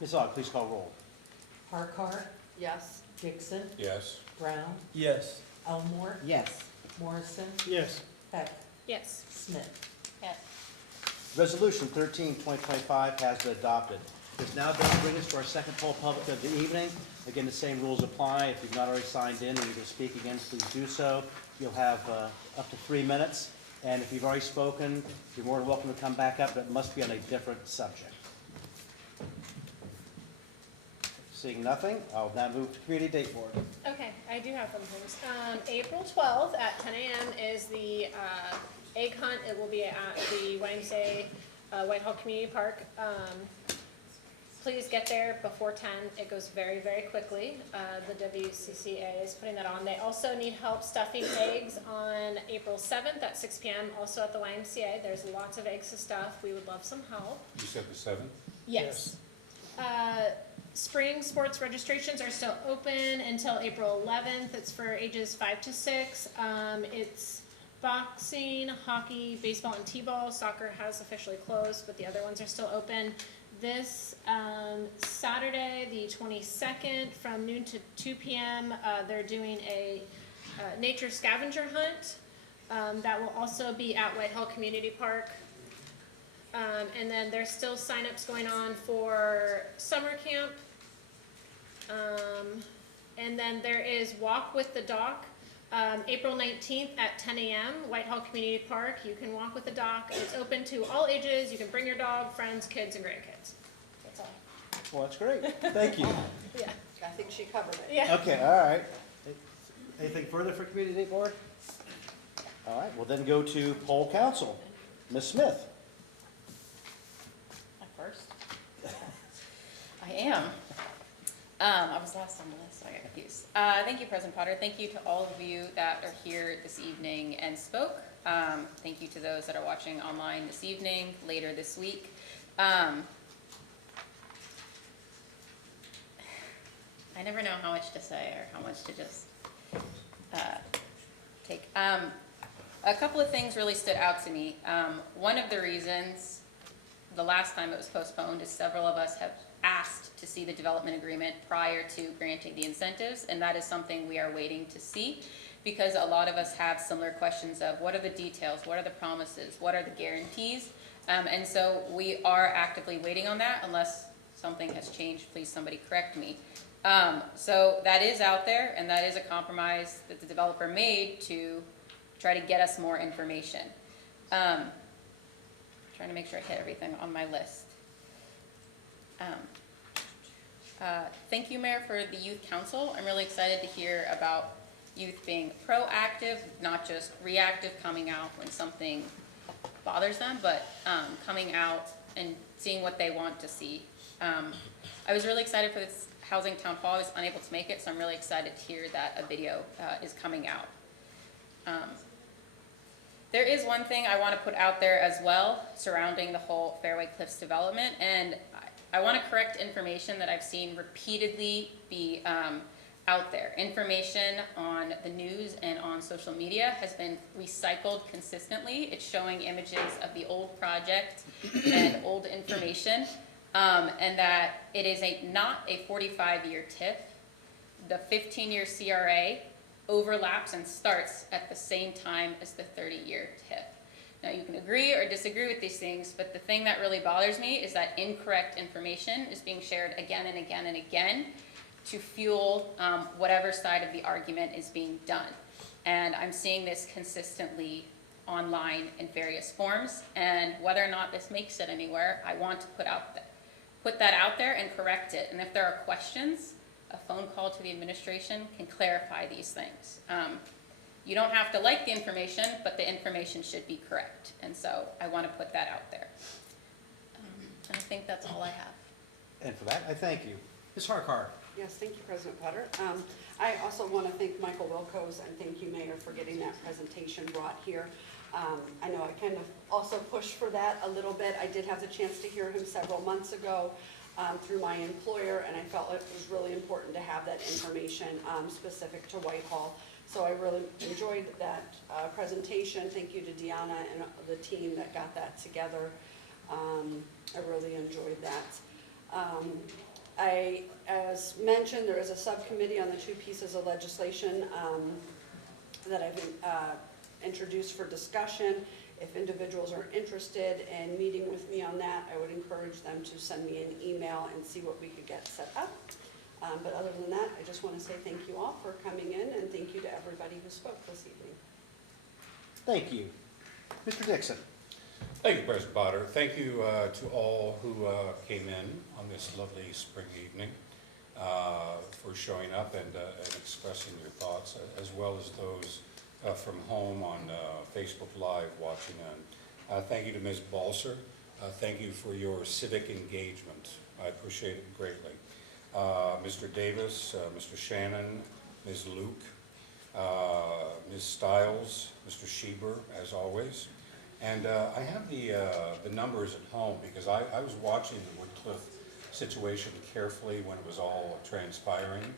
Ms. Aug, please call roll. Parker, Yes. Dixon, Yes. Brown, Yes. Elmore, Yes. Morrison, Yes. Heck, Yes. Smith. Yes. Resolution 13, 2025 has been adopted. This now does bring us to our second poll public of the evening. Again, the same rules apply. If you've not already signed in and you're going to speak again, please do so. You'll have up to 3 minutes. And if you've already spoken, you're more than welcome to come back up, but it must be on a different subject. Seeing nothing, I'll now move to Community Date Board. Okay, I do have some things. April 12th at 10 a.m. is the egg hunt. It will be at the YMCA Whitehall Community Park. Please get there before 10. It goes very, very quickly. The WCCA is putting that on. They also need help stuffing eggs on April 7th at 6 p.m. also at the YMCA. There's lots of eggs to stuff. We would love some help. You said the 7th? Yes. Spring sports registrations are still open until April 11th. It's for ages 5 to 6. It's boxing, hockey, baseball, and t-ball. Soccer has officially closed, but the other ones are still open. This Saturday, the 22nd, from noon to 2 p.m., they're doing a nature scavenger hunt. That will also be at Whitehall Community Park. And then there's still signups going on for summer camp. And then there is Walk with the Doc, April 19th at 10 a.m., Whitehall Community Park. You can walk with the doc. It's open to all ages. You can bring your dog, friends, kids, and grandkids. That's all. Well, that's great. Thank you. Yeah. I think she covered it. Yeah. Okay, all right. Anything further for Community Date Board? All right, we'll then go to Poll Council. Ms. Smith. First. I am. I was last on the list, so I got confused. Thank you, President Potter. Thank you to all of you that are here this evening and spoke. Thank you to those that are watching online this evening, later this week. I never know how much to say or how much to just take. A couple of things really stood out to me. One of the reasons the last time it was postponed is several of us have asked to see the development agreement prior to granting the incentives, and that is something we are waiting to see because a lot of us have similar questions of what are the details, what are the promises, what are the guarantees, and so we are actively waiting on that. Unless something has changed, please somebody correct me. So that is out there, and that is a compromise that the developer made to try to get us more information. Trying to make sure I hit everything on my list. Thank you, Mayor, for the Youth Council. I'm really excited to hear about youth being proactive, not just reactive, coming out when something bothers them, but coming out and seeing what they want to see. I was really excited for this Housing Town Hall. I was unable to make it, so I'm really excited to hear that a video is coming out. There is one thing I want to put out there as well surrounding the whole Fairway Cliffs development, and I want to correct information that I've seen repeatedly be out there. Information on the news and on social media has been recycled consistently. It's showing images of the old project and old information, and that it is not a 45-year TIF. The 15-year CRA overlaps and starts at the same time as the 30-year TIF. Now, you can agree or disagree with these things, but the thing that really bothers me is that incorrect information is being shared again and again and again to fuel whatever side of the argument is being done. And I'm seeing this consistently online in various forms, and whether or not this makes it anywhere, I want to put that out there and correct it. And if there are questions, a phone call to the administration can clarify these things. You don't have to like the information, but the information should be correct. And so I want to put that out there. And I think that's all I have. And for that, I thank you. Ms. Harkar. Yes, thank you, President Potter. I also want to thank Michael Wilkos and thank you, Mayor, for getting that presentation brought here. I know I kind of also pushed for that a little bit. I did have the chance to hear him several months ago. through my employer, and I felt it was really important to have that information specific to Whitehall. So I really enjoyed that presentation. Thank you to Deanna and the team that got that together. I really enjoyed that. As mentioned, there is a subcommittee on the two pieces of legislation that I've introduced for discussion. If individuals are interested in meeting with me on that, I would encourage them to send me an email and see what we could get set up. But other than that, I just want to say thank you all for coming in, and thank you to everybody who spoke this evening. Thank you. Mr. Dixon. Thank you, President Potter. Thank you to all who came in on this lovely spring evening for showing up and expressing your thoughts, as well as those from home on Facebook Live watching in. Thank you to Ms. Balser. Thank you for your civic engagement. I appreciate it greatly. Mr. Davis, Mr. Shannon, Ms. Luke, Ms. Stiles, Mr. Schieber, as always. And I have the numbers at home because I was watching the Woodcliff situation carefully when it was all transpiring.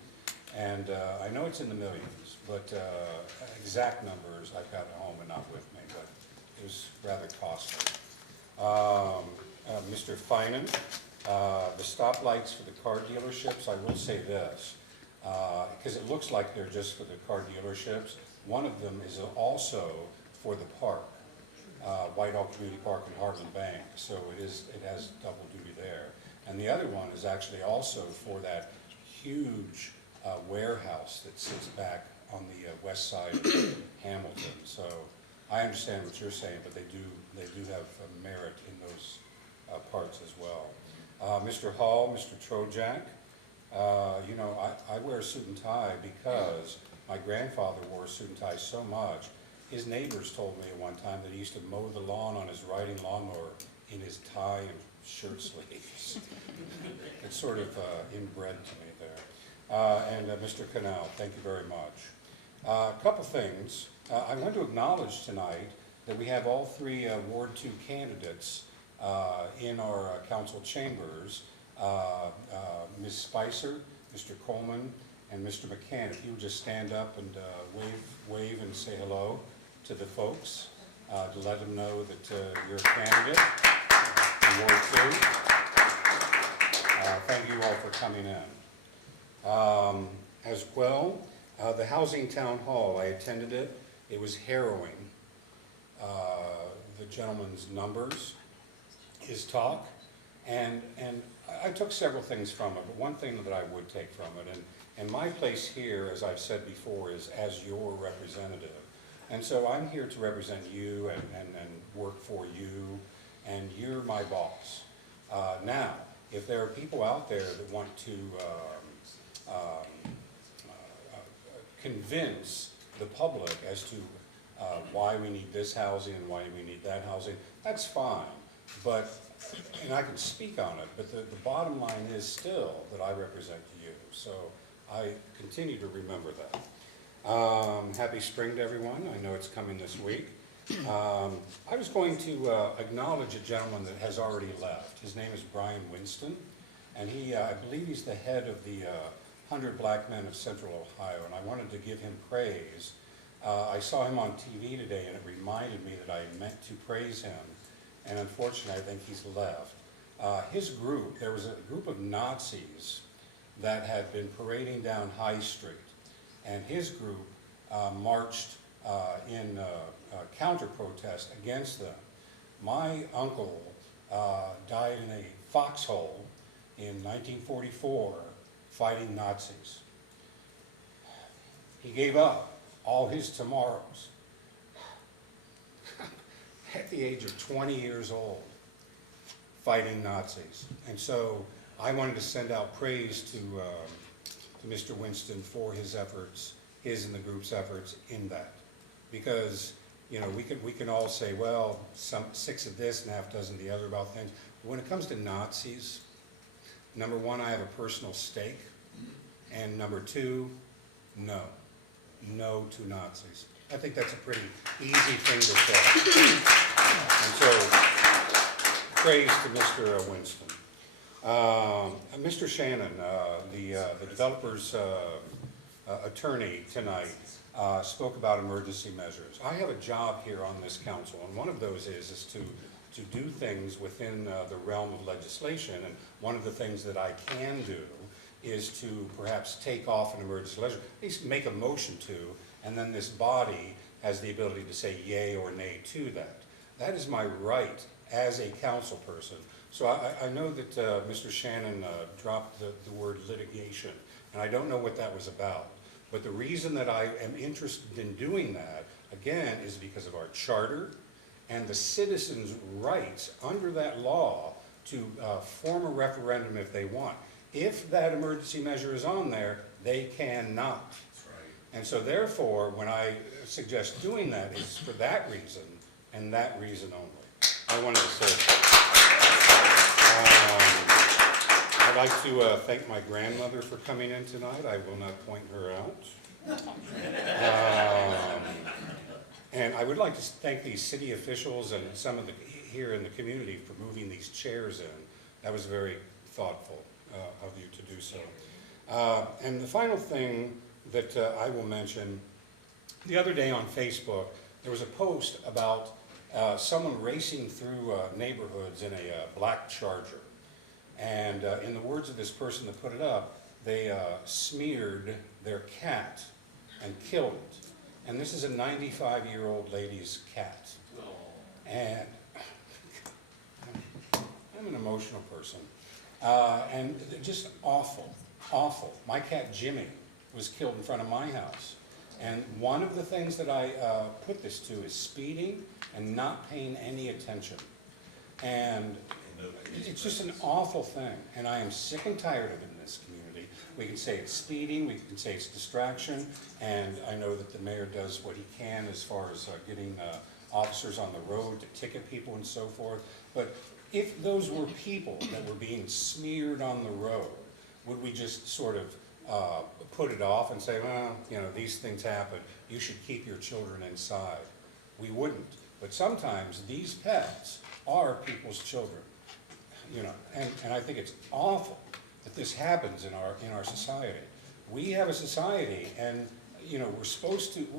And I know it's in the millions, but exact numbers I've got at home and not with me, but it was rather costly. Mr. Finan, the stoplights for the car dealerships, I will say this, because it looks like they're just for the car dealerships. One of them is also for the park, Whitehall Community Park and Heartland Bank, so it has double duty there. And the other one is actually also for that huge warehouse that sits back on the west side of Hamilton. So I understand what you're saying, but they do have merit in those parts as well. Mr. Hall, Mr. Trojak, you know, I wear a suit and tie because my grandfather wore a suit and tie so much. His neighbors told me at one time that he used to mow the lawn on his riding lawnmower in his tie and shirt sleeves. It's sort of inbred to me there. And Mr. Canal, thank you very much. A couple things. I want to acknowledge tonight that we have all three Ward 2 candidates in our council chambers, Ms. Spicer, Mr. Coleman, and Mr. McCann. If you would just stand up and wave and say hello to the folks to let them know that you're a candidate in Ward 2. Thank you all for coming in. As well, the Housing Town Hall, I attended it. It was harrowing. The gentleman's numbers, his talk, and I took several things from it, but one thing that I would take from it, and my place here, as I've said before, is as your representative. And so I'm here to represent you and work for you, and you're my boss. Now, if there are people out there that want to convince the public as to why we need this housing and why we need that housing, that's fine. But, and I can speak on it, but the bottom line is still that I represent you. So I continue to remember that. Happy spring to everyone. I know it's coming this week. I was going to acknowledge a gentleman that has already left. His name is Brian Winston, and I believe he's the head of the 100 Black Men of Central Ohio, and I wanted to give him praise. I saw him on TV today, and it reminded me that I meant to praise him, and unfortunately I think he's left. His group, there was a group of Nazis that had been parading down High Street, and his group marched in counter-protest against them. My uncle died in a foxhole in 1944 fighting Nazis. He gave up all his tomorrows at the age of 20 years old fighting Nazis. And so I wanted to send out praise to Mr. Winston for his efforts, his and the group's efforts in that. Because, you know, we can all say, well, six of this and half dozen of the other about things. But when it comes to Nazis, number one, I have a personal stake. And number two, no. No to Nazis. I think that's a pretty easy thing to say. And so, praise to Mr. Winston. Mr. Shannon, the developer's attorney tonight spoke about emergency measures. I have a job here on this council, and one of those is to do things within the realm of legislation. And one of the things that I can do is to perhaps take off an emergency measure, at least make a motion to, and then this body has the ability to say yay or nay to that. That is my right as a council person. So I know that Mr. Shannon dropped the word litigation, and I don't know what that was about. But the reason that I am interested in doing that, again, is because of our charter and the citizens' rights under that law to form a referendum if they want. If that emergency measure is on there, they cannot. That's right. And so therefore, when I suggest doing that, it's for that reason and that reason only. I wanted to say I'd like to thank my grandmother for coming in tonight. I will not point her out. And I would like to thank the city officials and some of the here in the community for moving these chairs in. That was very thoughtful of you to do so. And the final thing that I will mention, the other day on Facebook, there was a post about someone racing through neighborhoods in a black Charger. And in the words of this person that put it up, they smeared their cat and killed it. And this is a 95-year-old lady's cat. And I'm an emotional person. And just awful, awful. My cat Jimmy was killed in front of my house. And one of the things that I put this to is speeding and not paying any attention. And it's just an awful thing. And I am sick and tired of it in this community. We can say it's speeding, we can say it's distraction, and I know that the mayor does what he can as far as getting officers on the road to ticket people and so forth. But if those were people that were being smeared on the road, would we just sort of put it off and say, well, you know, these things happen, you should keep your children inside? We wouldn't. But sometimes these pets are people's children, you know, and I think it's awful that this happens in our society. We have a society, and you know,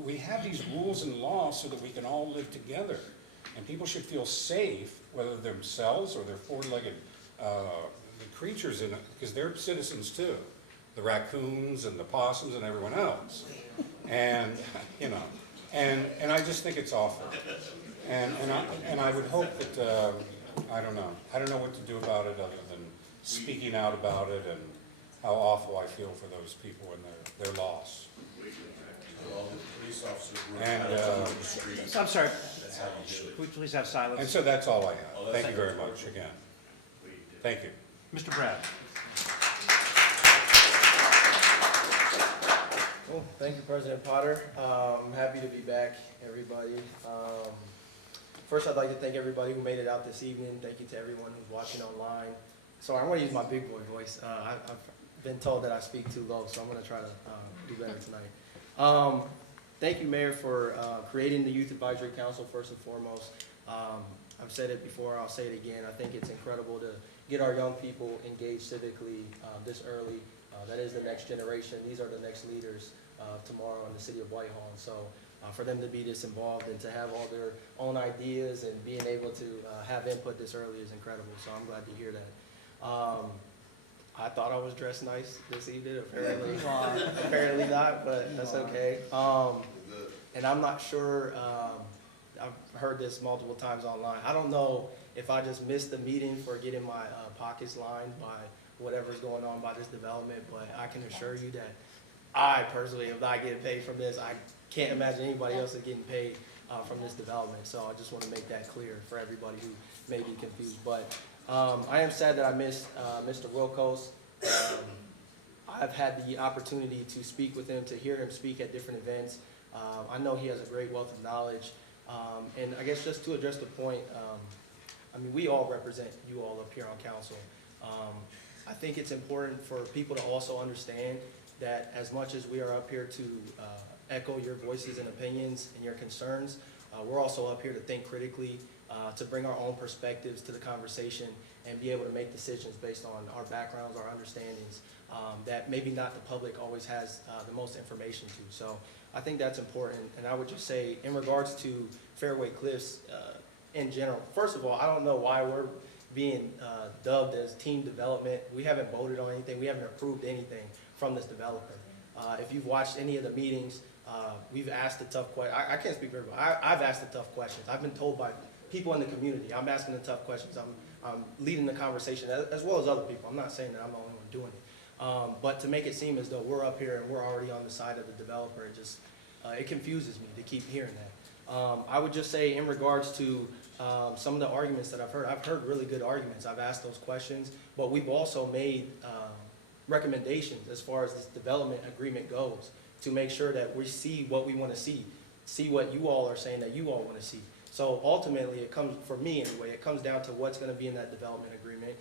we have these rules and laws so that we can all live together, and people should feel safe, whether themselves or their four-legged creatures in it, because they're citizens too, the raccoons and the possums and everyone else, and you know, and I just think it's awful, and I would hope that I don't know what to do about it other than speaking out about it and how awful I feel for those people and their loss. And I'm sorry, could we please have silence? And so that's all I have. Thank you very much again. Thank you. Mr. Brad. Cool. Thank you, President Potter. I'm happy to be back, everybody. First, I'd like to thank everybody who made it out this evening. Thank you to everyone who's watching online. Sorry, I'm going to use my big boy voice. I've been told that I speak too low, so I'm going to try to do better tonight. Thank you, Mayor, for creating the Youth Advisory Council, first and foremost. I've said it before, I'll say it again. I think it's incredible to get our young people engaged civically this early. That is the next generation. These are the next leaders tomorrow in the city of Whitehall. And so for them to be this involved and to have all their own ideas and being able to have input this early is incredible. So I'm glad to hear that. I thought I was dressed nice this evening. Apparently not, but that's okay. And I'm not sure, I've heard this multiple times online. I don't know if I just missed the meeting for getting my pockets lined by whatever's going on by this development, but I can assure you that I personally am not getting paid from this. I can't imagine anybody else is getting paid from this development. So I just want to make that clear for everybody who may be confused. But I am sad that I missed Mr. Wilkos. I've had the opportunity to speak with him, to hear him speak at different events. I know he has a great wealth of knowledge. And I guess just to address the point, I mean, we all represent you all up here on council. I think it's important for people to also understand that as much as we are up here to echo your voices and opinions and your concerns, we're also up here to think critically to bring our own perspectives to the conversation and be able to make decisions based on our backgrounds, our understandings, that maybe not the public always has the most information to. So I think that's important. And I would just say, in regards to Fairway Cliffs in general, first of all, I don't know why we're being dubbed as team development. We haven't voted on anything. We haven't approved anything from this developer. If you've watched any of the meetings, we've asked the tough questions. I can't speak for everybody. I've asked the tough questions. I've been told by people in the community, I'm asking the tough questions. I'm leading the conversation, as well as other people. I'm not saying that I'm the only one doing it. But to make it seem as though we're up here and we're already on the side of the developer, it confuses me to keep hearing that. I would just say, in regards to some of the arguments that I've heard really good arguments. I've asked those questions, but we've also made recommendations as far as this development agreement goes to make sure that we see what we want to see what you all are saying that you all want to see. So ultimately, it comes, for me anyway, it comes down to what's going to be in that development agreement,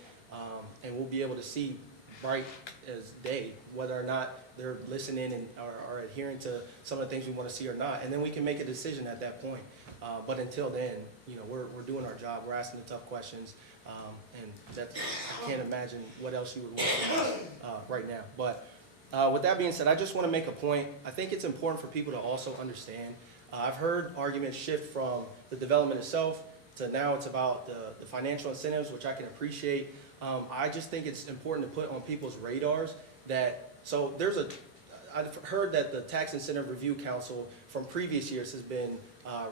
and we'll be able to see bright as day whether or not they're listening and are adhering to some of the things we want to see or not, and then we can make a decision at that point. But until then, we're doing our job. We're asking the tough questions, and I can't imagine what else you would want from us right now. But with that being said, I just want to make a point. I think it's important for people to also understand. I've heard arguments shift from the development itself to now it's about the financial incentives, which I can appreciate. I just think it's important to put on people's radars that, I've heard that the Tax Incentive Review Council from previous years has been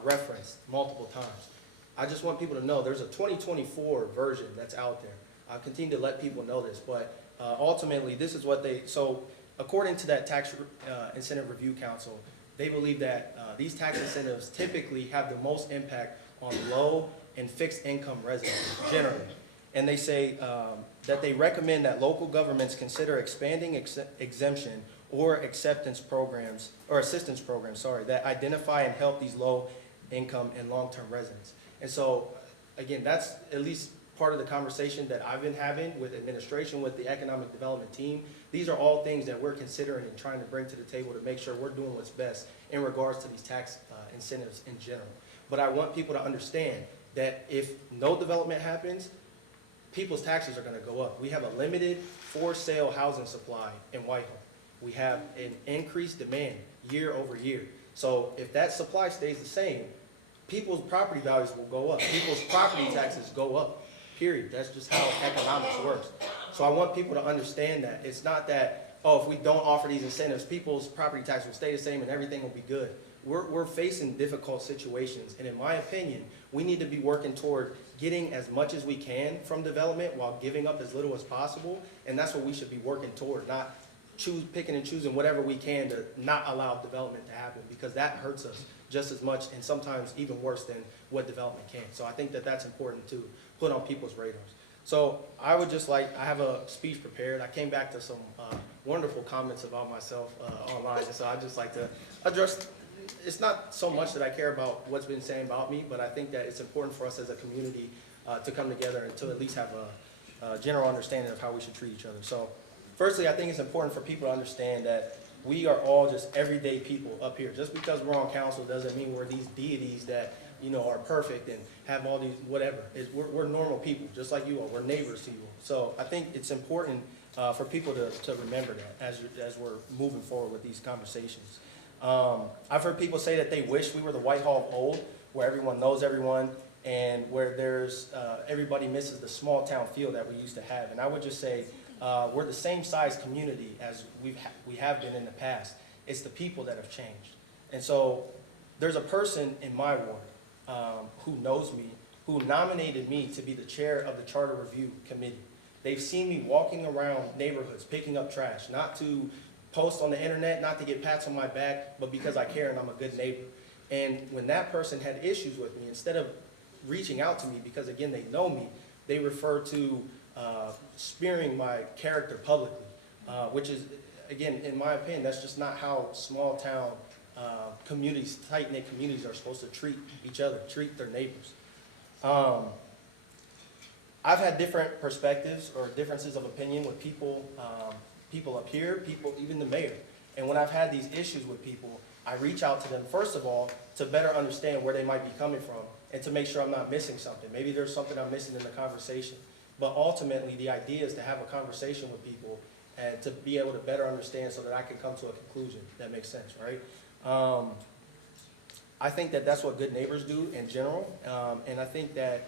referenced multiple times. I just want people to know there's a 2024 version that's out there. I'll continue to let people know this, but ultimately this is what according to that Tax Incentive Review Council, they believe that these tax incentives typically have the most impact on low and fixed income residents generally. And they say that they recommend that local governments consider expanding exemption or assistance programs, that identify and help these low income and long-term residents. And so, again, that's at least part of the conversation that I've been having with administration, with the economic development team. These are all things that we're considering and trying to bring to the table to make sure we're doing what's best in regards to these tax incentives in general. But I want people to understand that if no development happens, people's taxes are going to go up. We have a limited for-sale housing supply in Whitehall. We have an increased demand year over year. So if that supply stays the same, people's property values will go up. People's property taxes go up, period. That's just how economics works. So I want people to understand that. It's not that, if we don't offer these incentives, people's property tax will stay the same and everything will be good. We're facing difficult situations, and in my opinion, we need to be working toward getting as much as we can from development while giving up as little as possible, and that's what we should be working toward, not picking and choosing whatever we can to not allow development to happen, because that hurts us just as much and sometimes even worse than what development can. So I think that that's important to put on people's radars. So I would just I have a speech prepared. I came back to some wonderful comments about myself online, and so I'd just like to address. It's not so much that I care about what's been said about me, but I think that it's important for us as a community to come together and to at least have a general understanding of how we should treat each other. So firstly, I think it's important for people to understand that we are all just everyday people up here. Just because we're on council doesn't mean we're these deities that are perfect and have all these whatever. We're normal people, just like you all. We're neighbors to you all. So I think it's important for people to remember that as we're moving forward with these conversations. I've heard people say that they wish we were the Whitehall of old, where everyone knows everyone and where there's everybody misses the small town feel that we used to have. And I would just say we're the same size community as we have been in the past. It's the people that have changed. And so there's a person in my ward who knows me, who nominated me to be the chair of the Charter Review Committee. They've seen me walking around neighborhoods, picking up trash, not to post on the internet, not to get pats on my back, but because I care and I'm a good neighbor. And when that person had issues with me, instead of reaching out to me, because again, they know me, they refer to smearing my character publicly, which is, again, in my opinion, that's just not how small town communities, tight-knit communities are supposed to treat each other, treat their neighbors. I've had different perspectives or differences of opinion with people up here, even the mayor. And when I've had these issues with people, I reach out to them, first of all, to better understand where they might be coming from and to make sure I'm not missing something. Maybe there's something I'm missing in the conversation. But ultimately, the idea is to have a conversation with people and to be able to better understand so that I can come to a conclusion. That makes sense, right? I think that that's what good neighbors do in general. And I think that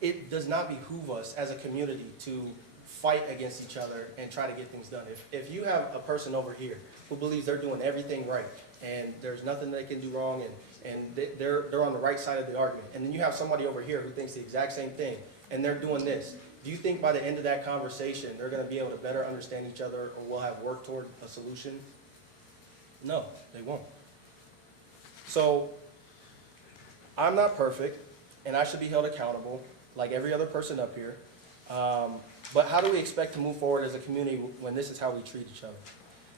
it does not behoove us as a community to fight against each other and try to get things done. If you have a person over here who believes they're doing everything right and there's nothing they can do wrong and they're on the right side of the argument, and then you have somebody over here who thinks the exact same thing and they're doing this, do you think by the end of that conversation they're going to be able to better understand each other or will have worked toward a solution? No, they won't. So I'm not perfect and I should be held accountable like every other person up here. But how do we expect to move forward as a community when this is how we treat each other?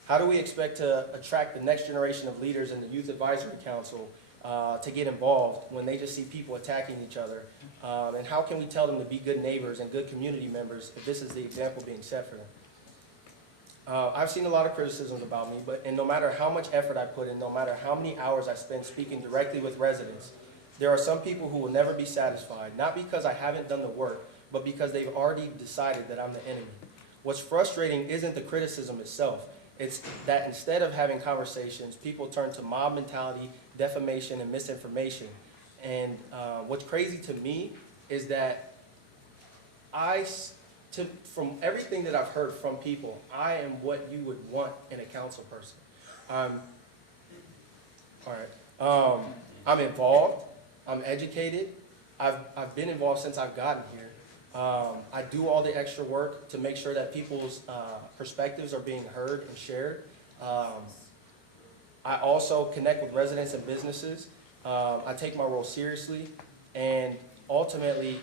How do we expect to attract the next generation of leaders in the Youth Advisory Council to get involved when they just see people attacking each other? And how can we tell them to be good neighbors and good community members if this is the example being set for them? I've seen a lot of criticisms about me, and no matter how much effort I put in, no matter how many hours I spend speaking directly with residents, there are some people who will never be satisfied, not because I haven't done the work, but because they've already decided that I'm the enemy. What's frustrating isn't the criticism itself. It's that instead of having conversations, people turn to mob mentality, defamation, and misinformation. And what's crazy to me is that from everything that I've heard from people, I am what you would want in a council person. I'm involved, I'm educated, I've been involved since I've gotten here. I do all the extra work to make sure that people's perspectives are being heard and shared. I also connect with residents and businesses. I take my role seriously, and ultimately,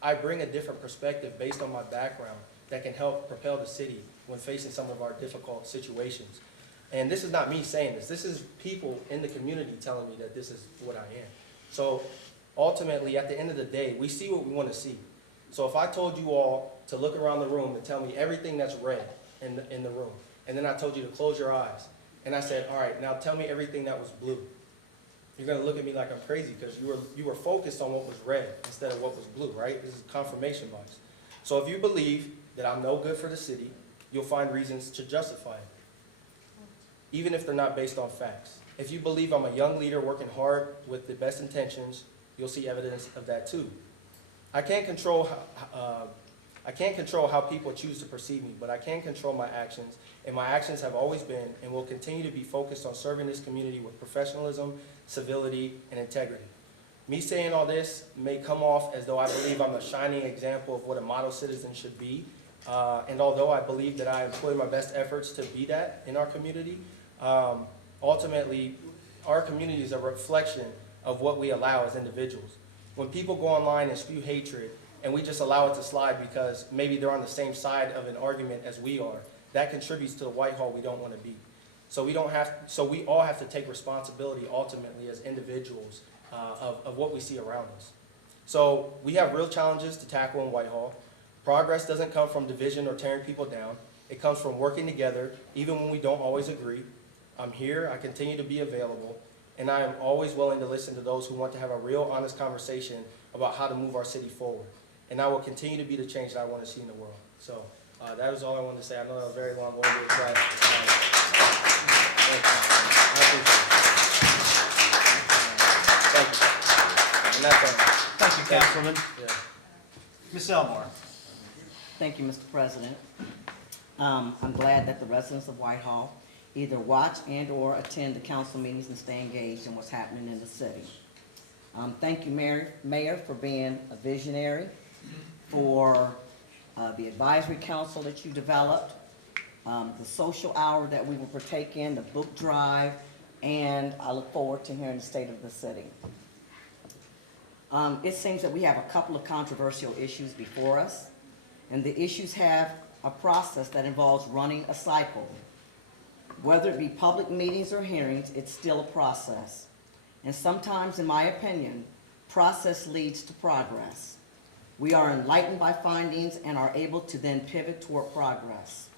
I bring a different perspective based on my background that can help propel the city when facing some of our difficult situations. And this is not me saying this. This is people in the community telling me that this is what I am. So ultimately, at the end of the day, we see what we want to see. So if I told you all to look around the room and tell me everything that's red in the room, and then I told you to close your eyes, and I said, all right, now tell me everything that was blue. You're going to look at me like I'm crazy because you were focused on what was red instead of what was blue, right? This is confirmation bias. So if you believe that I'm no good for the city, you'll find reasons to justify it, even if they're not based on facts. If you believe I'm a young leader working hard with the best intentions, you'll see evidence of that too. I can't control how people choose to perceive me, but I can control my actions, and my actions have always been and will continue to be focused on serving this community with professionalism, civility, and integrity. Me saying all this may come off as though I believe I'm a shining example of what a model citizen should be, and although I believe that I employ my best efforts to be that in our community, ultimately, our community is a reflection of what we allow as individuals. When people go online and spew hatred, and we just allow it to slide because maybe they're on the same side of an argument as we are, that contributes to the Whitehall we don't want to be. So we all have to take responsibility ultimately as individuals of what we see around us. So we have real challenges to tackle in Whitehall. Progress doesn't come from division or tearing people down. It comes from working together, even when we don't always agree. I'm here, I continue to be available, and I am always willing to listen to those who want to have a real, honest conversation about how to move our city forward. And I will continue to be the change that I want to see in the world. So that is all I wanted to say. I know that was very long-winded, but thank you. And that's all. Thank you, Councilman. Yeah. Ms. Elmore. Thank you, Mr. President. I'm glad that the residents of Whitehall either watch and/or attend the council meetings and stay engaged in what's happening in the city. Thank you, Mayor, for being a visionary, for the advisory council that you developed, the social hour that we will partake in, the book drive, and I look forward to hearing the state of the city. It seems that we have a couple of controversial issues before us, and the issues have a process that involves running a cycle. Whether it be public meetings or hearings, it's still a process. And sometimes, in my opinion, process leads to progress. We are enlightened by findings and are able to then pivot toward progress.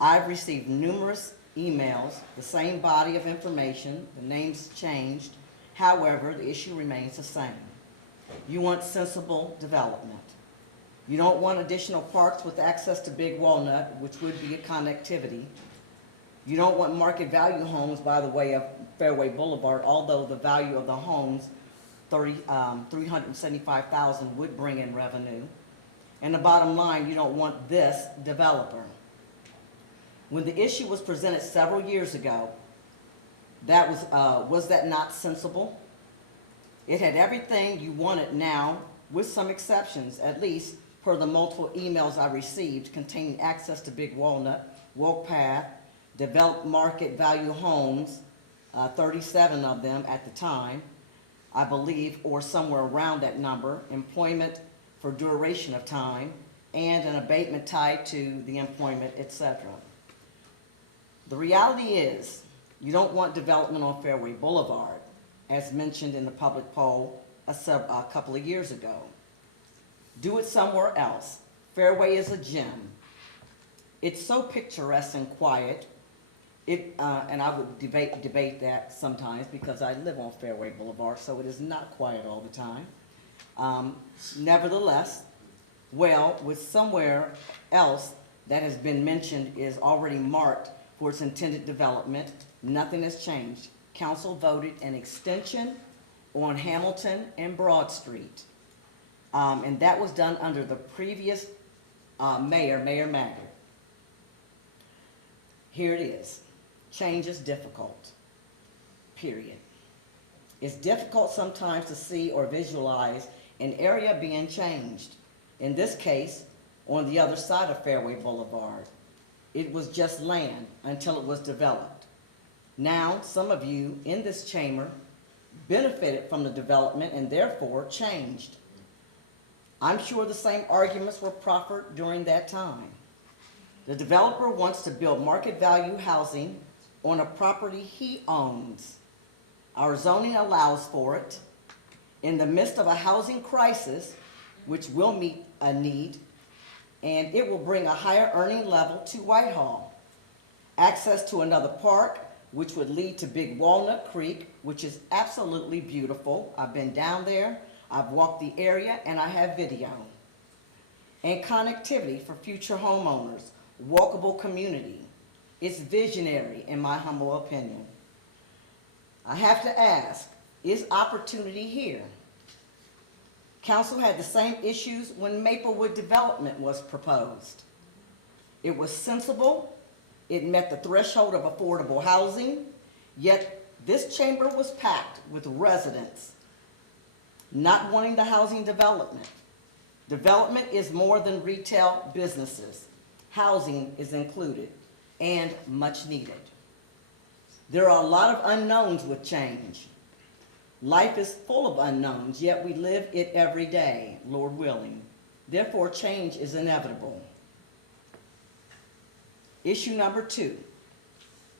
I've received numerous emails, the same body of information, the names changed. However, the issue remains the same. You want sensible development. You don't want additional parks with access to Big Walnut, which would be a connectivity. You don't want market value homes by the way of Fairway Boulevard, although the value of the homes, $375,000 would bring in revenue. And the bottom line, you don't want this developer. When the issue was presented several years ago, that was that not sensible? It had everything you wanted now, with some exceptions, at least per the multiple emails I received containing access to Big Walnut, Walk Path, developed market value homes, 37 of them at the time, I believe, or somewhere around that number, employment for duration of time, and an abatement tied to the employment, etc. The reality is, you don't want development on Fairway Boulevard, as mentioned in the public poll a couple of years ago. Do it somewhere else. Fairway is a gem. It's so picturesque and quiet. And I would debate that sometimes because I live on Fairway Boulevard, so it is not quiet all the time. Nevertheless, well, with somewhere else that has been mentioned is already marked for its intended development, nothing has changed. Council voted an extension on Hamilton and Broad Street. And that was done under the previous mayor, Mayor Maggard. Here it is. Change is difficult, period. It's difficult sometimes to see or visualize an area being changed. In this case, on the other side of Fairway Boulevard, it was just land until it was developed. Now, some of you in this chamber benefited from the development and therefore changed. I'm sure the same arguments were proffered during that time. The developer wants to build market value housing on a property he owns. Our zoning allows for it. In the midst of a housing crisis, which will meet a need, and it will bring a higher earning level to Whitehall. Access to another park, which would lead to Big Walnut Creek, which is absolutely beautiful. I've been down there, I've walked the area, and I have video. And connectivity for future homeowners, walkable community. It's visionary, in my humble opinion. I have to ask, is opportunity here? Council had the same issues when Maplewood development was proposed. It was sensible, it met the threshold of affordable housing, yet this chamber was packed with residents not wanting the housing development. Development is more than retail businesses. Housing is included and much needed. There are a lot of unknowns with change. Life is full of unknowns, yet we live it every day, Lord willing. Therefore, change is inevitable. Issue number 2,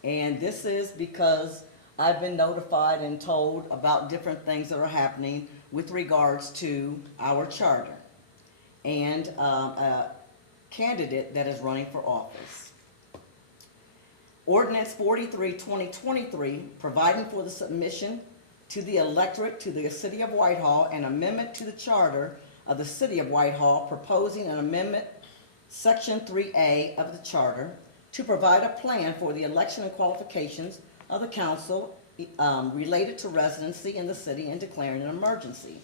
and this is because I've been notified and told about different things that are happening with regards to our charter and a candidate that is running for office. Ordinance 43/2023, providing for the submission to the electorate to the City of Whitehall, an amendment to the charter of the City of Whitehall, proposing an amendment, Section 3A of the charter, to provide a plan for the election and qualifications of the council related to residency in the city and declaring an emergency.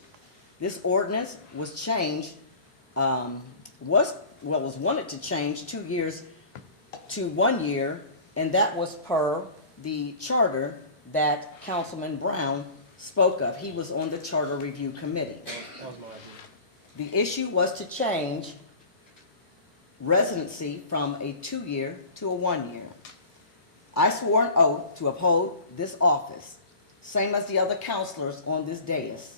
This ordinance was changed, was wanted to change 2 years to 1 year, and that was per the charter that Councilman Brown spoke of. He was on the Charter Review Committee. That was my idea. The issue was to change residency from a 2-year to a 1 year. I swore an oath to uphold this office, same as the other counselors on this dais,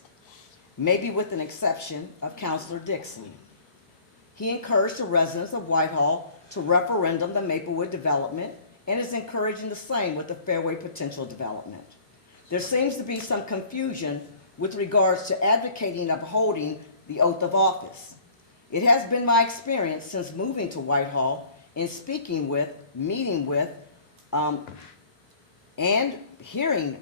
maybe with an exception of Counselor Dixon. He encouraged the residents of Whitehall to referendum the Maplewood development and is encouraging the same with the Fairway potential development. There seems to be some confusion with regards to advocating and upholding the oath of office. It has been my experience since moving to Whitehall in speaking with, meeting with And hearing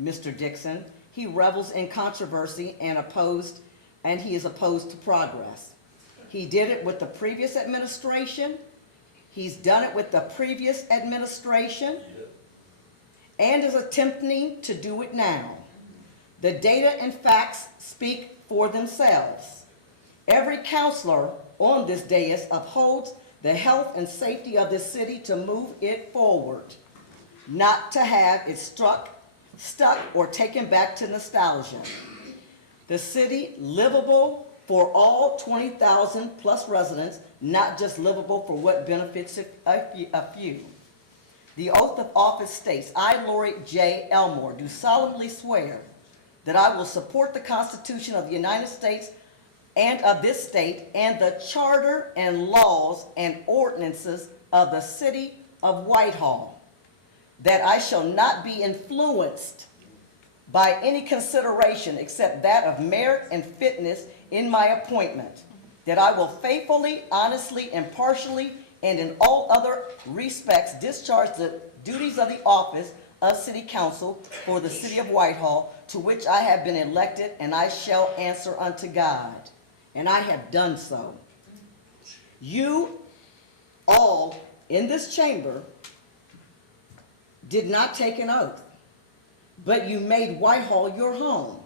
Mr. Dixon, he revels in controversy and he is opposed to progress. He did it with the previous administration. He's done it with the previous administration and is attempting to do it now. The data and facts speak for themselves. Every counselor on this dais upholds the health and safety of this city to move it forward, not to have it stuck or taken back to nostalgia. The city livable for all 20,000 plus residents, not just livable for what benefits a few. The oath of office states, I, Lori J. Elmore, do solemnly swear that I will support the Constitution of the United States and of this state and the charter and laws and ordinances of the city of Whitehall, that I shall not be influenced by any consideration except that of merit and fitness in my appointment, that I will faithfully, honestly, impartially, and in all other respects discharge the duties of the office of City Council for the City of Whitehall, to which I have been elected, and I shall answer unto God. And I have done so. You all in this chamber did not take an oath, but you made Whitehall your home.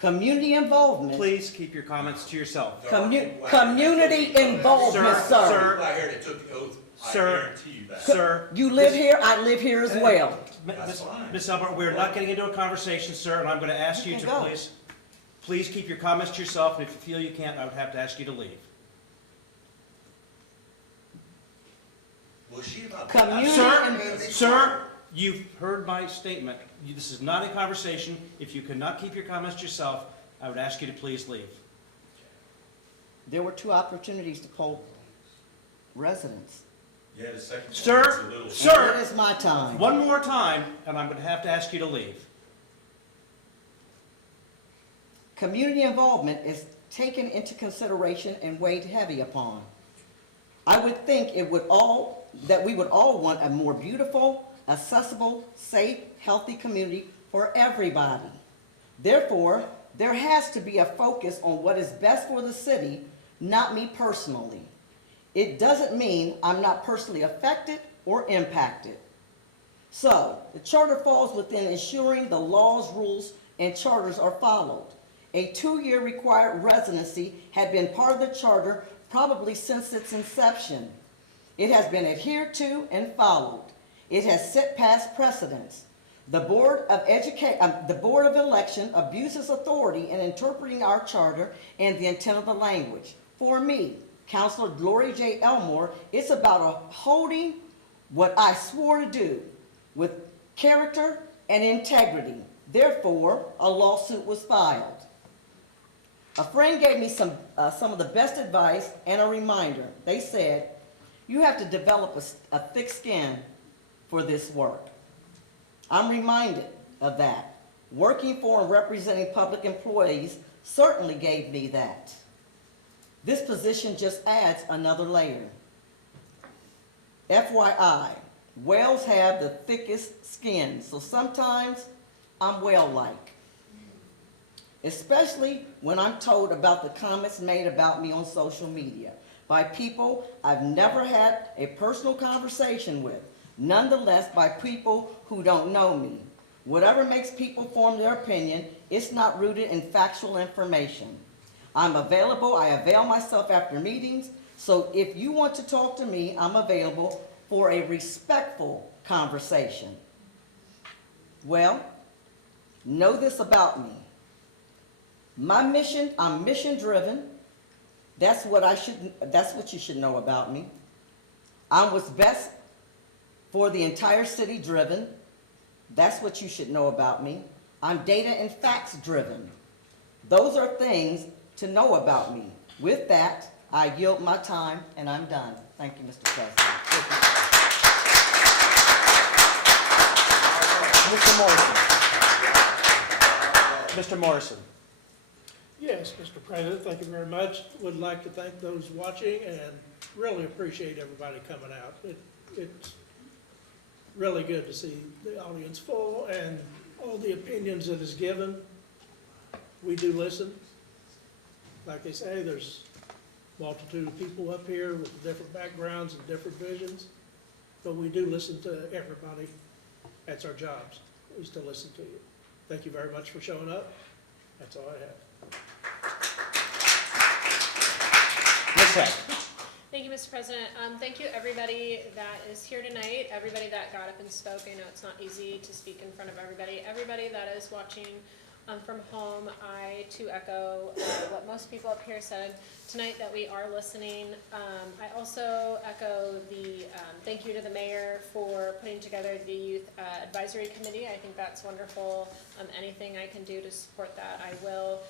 Community involvement. Please keep your comments to yourself. Community involvement, sir. I heard it took the oath. Sir, I guarantee you that. Sir. You live here, I live here as well. Ms. Elbert, we're not getting into a conversation, sir, and I'm going to ask you You to can go. please keep your comments to yourself, and if you feel you can't, I would have to ask you to leave. Was she about Sir, you've heard my statement. This is not a conversation. If you cannot keep your comments to yourself, I would ask you to please leave. There were 2 opportunities to poll residents. Yeah, the second one Sir, was a little- sir. It is my time. One more time, and I'm going to have to ask you to leave. Community involvement is taken into consideration and weighed heavy upon. I would think that we would all want a more beautiful, accessible, safe, healthy community for everybody. Therefore, there has to be a focus on what is best for the city, not me personally. It doesn't mean I'm not personally affected or impacted. So, the charter falls within ensuring the laws, rules, and charters are followed. A 2-year required residency had been part of the charter probably since its inception. It has been adhered to and followed. It has set past precedents. The Board of Election abuses authority in interpreting our charter and the intent of the language. For me, Councilor Lori J. Elmore, it's about upholding what I swore to do with character and integrity. Therefore, a lawsuit was filed. A friend gave me some of the best advice and a reminder. They said, you have to develop a thick skin for this work. I'm reminded of that. Working for and representing public employees certainly gave me that. This position just adds another layer. FYI, whales have the thickest skin, so sometimes I'm whale-like. Especially when I'm told about the comments made about me on social media by people I've never had a personal conversation with, nonetheless by people who don't know me. Whatever makes people form their opinion, it's not rooted in factual information. I'm available, I avail myself after meetings, so if you want to talk to me, I'm available for a respectful conversation. Well, know this about me. My mission, I'm mission driven. That's what you should know about me. I'm what's best for the entire city driven. That's what you should know about me. I'm data and facts driven. Those are things to know about me. With that, I yield my time and I'm done. Thank you, Mr. President. Mr. Morrison. Yes, Mr. President, thank you very much. Would like to thank those watching and really appreciate everybody coming out. really good to see the audience full and all the opinions that is given. We do listen. Like they say, there's a multitude of people up here with different backgrounds and different visions, but we do listen to everybody. That's our jobs, is to listen to you. Thank you very much for showing up. That's all I have. Ms. Heck. Thank you, Mr. President. Thank you, everybody that is here tonight, everybody that got up and spoke. I know it's not easy to speak in front of everybody. Everybody that is watching from home, I too echo what most people up here said tonight, that we are listening. I also echo the thank you to the mayor for putting together the Youth Advisory Committee. I think that's wonderful. Anything I can do to support that, I will.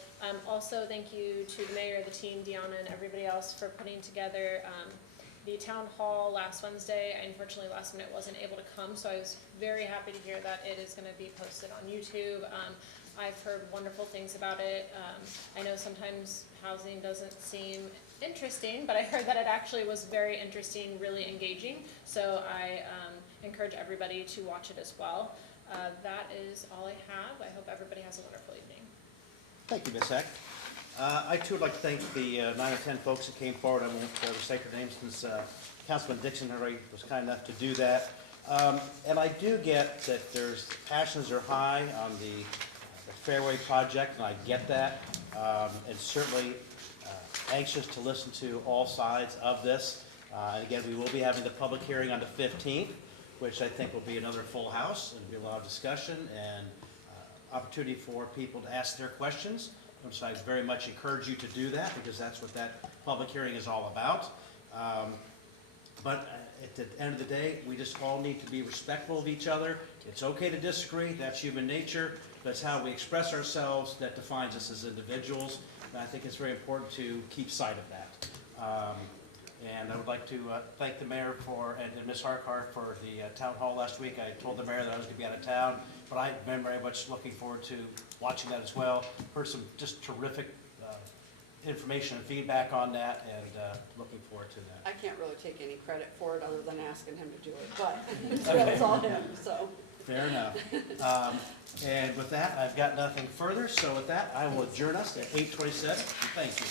Also, thank you to the mayor, the team, Deanna, and everybody else for putting together the town hall last Wednesday. I unfortunately last minute wasn't able to come, so I was very happy to hear that it is going to be posted on YouTube. I've heard wonderful things about it. I know sometimes housing doesn't seem interesting, but I heard that it actually was very interesting, really engaging. So I encourage everybody to watch it as well. That is all I have. I hope everybody has a wonderful evening. Thank you, Ms. Heck. I too would like to thank the 9 or 10 folks that came forward. I won't recite their names since Councilman Dixon already was kind enough to do that. And I do get that there's passions are high on the Fairway project, and I get that. And certainly anxious to listen to all sides of this. And again, we will be having the public hearing on the 15th, which I think will be another full house, and be a lot of discussion and opportunity for people to ask their questions. So I very much encourage you to do that, because that's what that public hearing is all about. But at the end of the day, we just all need to be respectful of each other. It's okay to disagree, that's human nature, but it's how we express ourselves that defines us as individuals. And I think it's very important to keep sight of that. And I would like to thank the mayor and Ms. Harkar for the town hall last week. I told the mayor that I was going to be out of town, but I've been very much looking forward to watching that as well. Heard some just terrific information and feedback on that, and looking forward to that. I can't really take any credit for it other than asking him to do it, but it's all him, so. Fair enough. And with that, I've got nothing further, so with that, I will adjourn us at 8:27. Thank you.